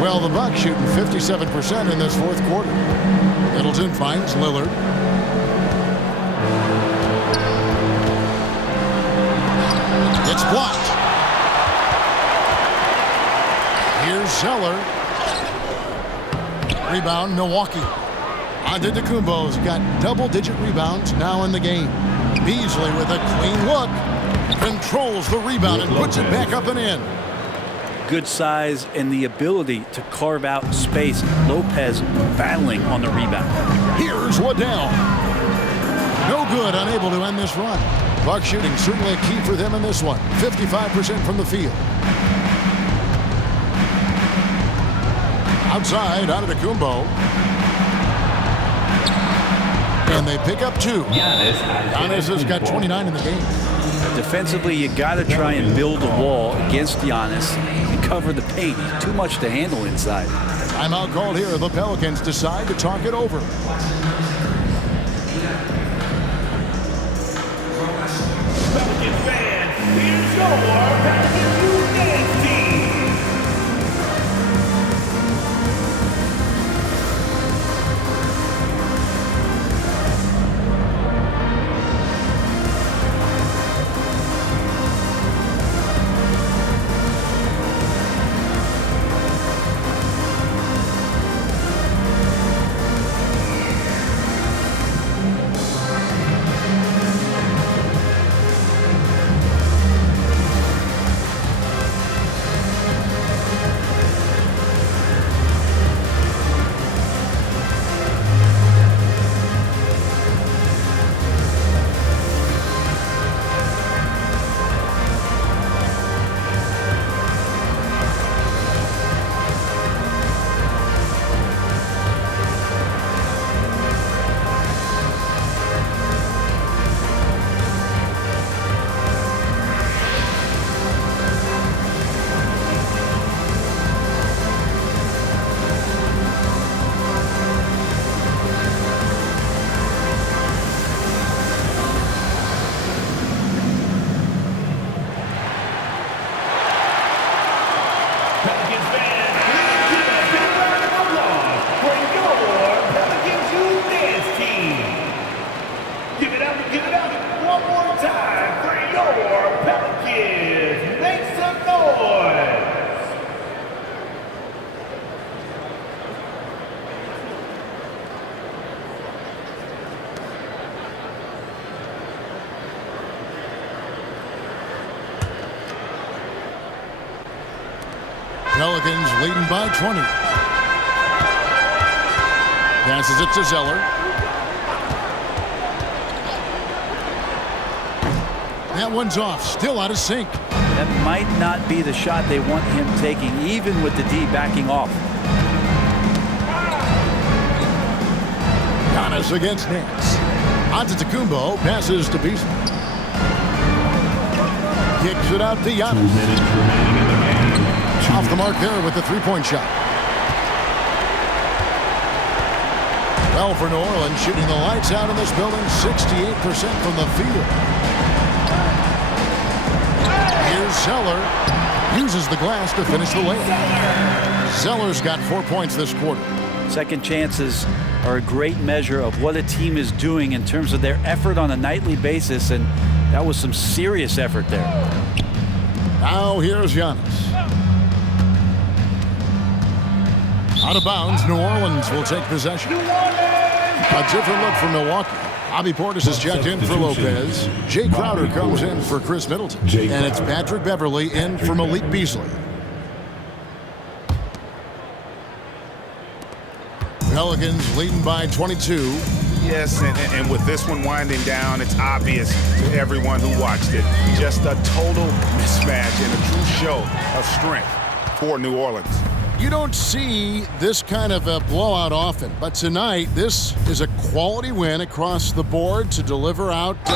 Well, the Bucks shooting 57% in this fourth quarter. Middleton finds Lillard. It's blocked. Here's Zeller. Rebound, Milwaukee. Antetokounmpo's got double-digit rebounds now in the game. Beasley with a clean look. Controls the rebound and puts it back up and in. good size, and the ability to carve out space. Lopez battling on the rebound. Here's Waddell. No good, unable to end this run. Buck shooting certainly a key for them in this one. 55% from the field. Outside, Antetokounmpo. And they pick up 2. Giannis has got 29 in the game. Defensively, you got to try and build a wall against Giannis and cover the paint. He's too much to handle inside. Timeout called here. The Pelicans decide to talk it over. Pelicans fans, here's your Pelicans dance team. Pelicans leading by 20. Passes it to Zeller. That one's off, still out of sync. That might not be the shot they want him taking, even with the D backing off. Giannis against Nance. Antetokounmpo passes to Beasley. Kicks it out to Giannis. 2 minutes remaining in the game. Off the mark there with the three-point shot. Well, for New Orleans, shooting the lights out in this building, 68% from the field. Here's Zeller. Uses the glass to finish the layup. Zeller's got 4 points this quarter. Second chances are a great measure of what a team is doing in terms of their effort on a nightly basis, and that was some serious effort there. Now here's Giannis. Out of bounds, New Orleans will take possession. A different look for Milwaukee. Bobby Portis is checked in for Lopez. Jay Crowder comes in for Chris Middleton. And it's Patrick Beverly in for Malik Beasley. Pelicans leading by 22. Yes, and with this one winding down, it's obvious to everyone who watched it. Just a total mismatch and a true show of strength for New Orleans. You don't see this kind of a blowout often, but tonight this is a quality win across the board to deliver out a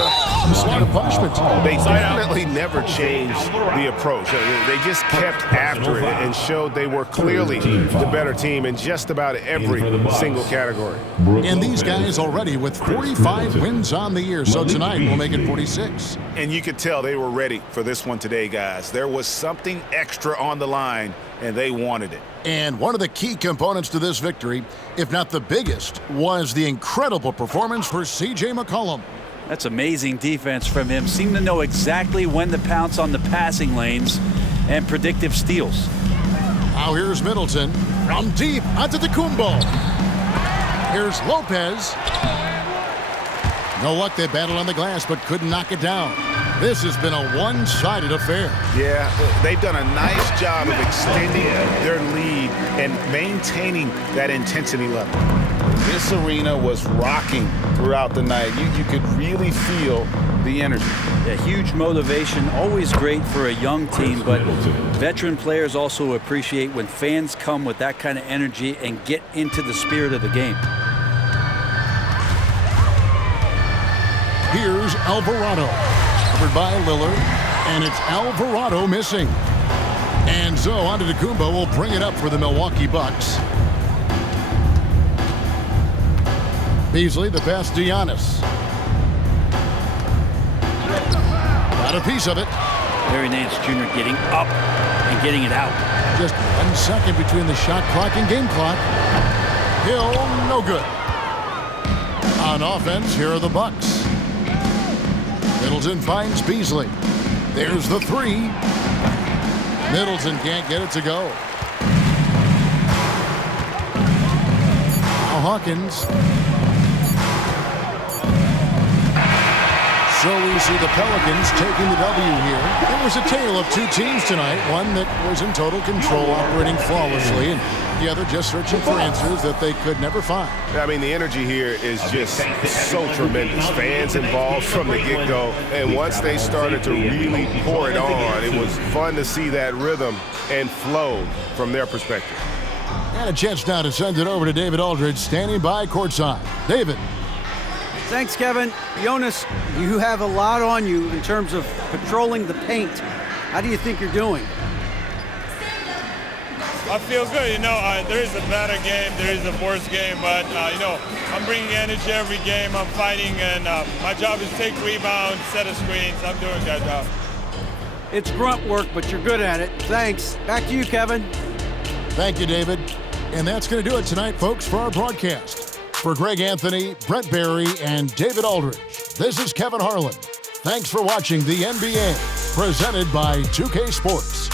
lot of punishment. They definitely never changed the approach. They just kept after it and showed they were clearly the better team in just about every single category. And these guys already with 45 wins on the year, so tonight we'll make it 46. And you could tell they were ready for this one today, guys. There was something extra on the line, and they wanted it. And one of the key components to this victory, if not the biggest, was the incredible performance for C.J. McCollum. That's amazing defense from him. Seemed to know exactly when to pounce on the passing lanes and predictive steals. Now here's Middleton from deep onto Antetokounmpo. Here's Lopez. No luck, they battled on the glass but couldn't knock it down. This has been a one-sided affair. Yeah, they've done a nice job of extending their lead and maintaining that intensity level. This arena was rocking throughout the night. You could really feel the energy. A huge motivation, always great for a young team, but veteran players also appreciate when fans come with that kind of energy and get into the spirit of the game. Here's Alvarado, covered by Lillard, and it's Alvarado missing. And so Antetokounmpo will bring it up for the Milwaukee Bucks. Beasley, the pass to Giannis. Got a piece of it. Larry Nance Jr. getting up and getting it out. Just 1 second between the shot clock and game clock. Hill, no good. On offense, here are the Bucks. Middleton finds Beasley. There's the three. Middleton can't get it to go. Now Hawkins. So we see the Pelicans taking the W here. It was a tale of two teams tonight. One that was in total control, operating flawlessly, and the other just searching for answers that they could never find. I mean, the energy here is just so tremendous. Fans involved from the get-go, and once they started to really pour it on, it was fun to see that rhythm and flow from their perspective. And a chance now to send it over to David Aldridge, standing by courtside. David. Thanks, Kevin. Jonas, you have a lot on you in terms of patrolling the paint. How do you think you're doing? I feel good. You know, there is a better game, there is a worse game, but, you know, I'm bringing energy every game. I'm fighting, and my job is to take rebounds, set a screens. I'm doing that job. It's grunt work, but you're good at it. Thanks. Back to you, Kevin. Thank you, David. And that's going to do it tonight, folks, for our broadcast. For Greg Anthony, Brett Barry, and David Aldridge, this is Kevin Harlan. Thanks for watching the NBA, presented by 2K Sports.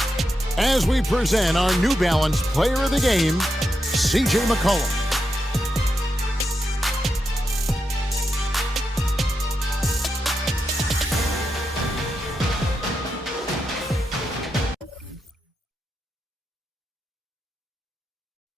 As we present our New Balance Player of the Game, C.J. McCollum.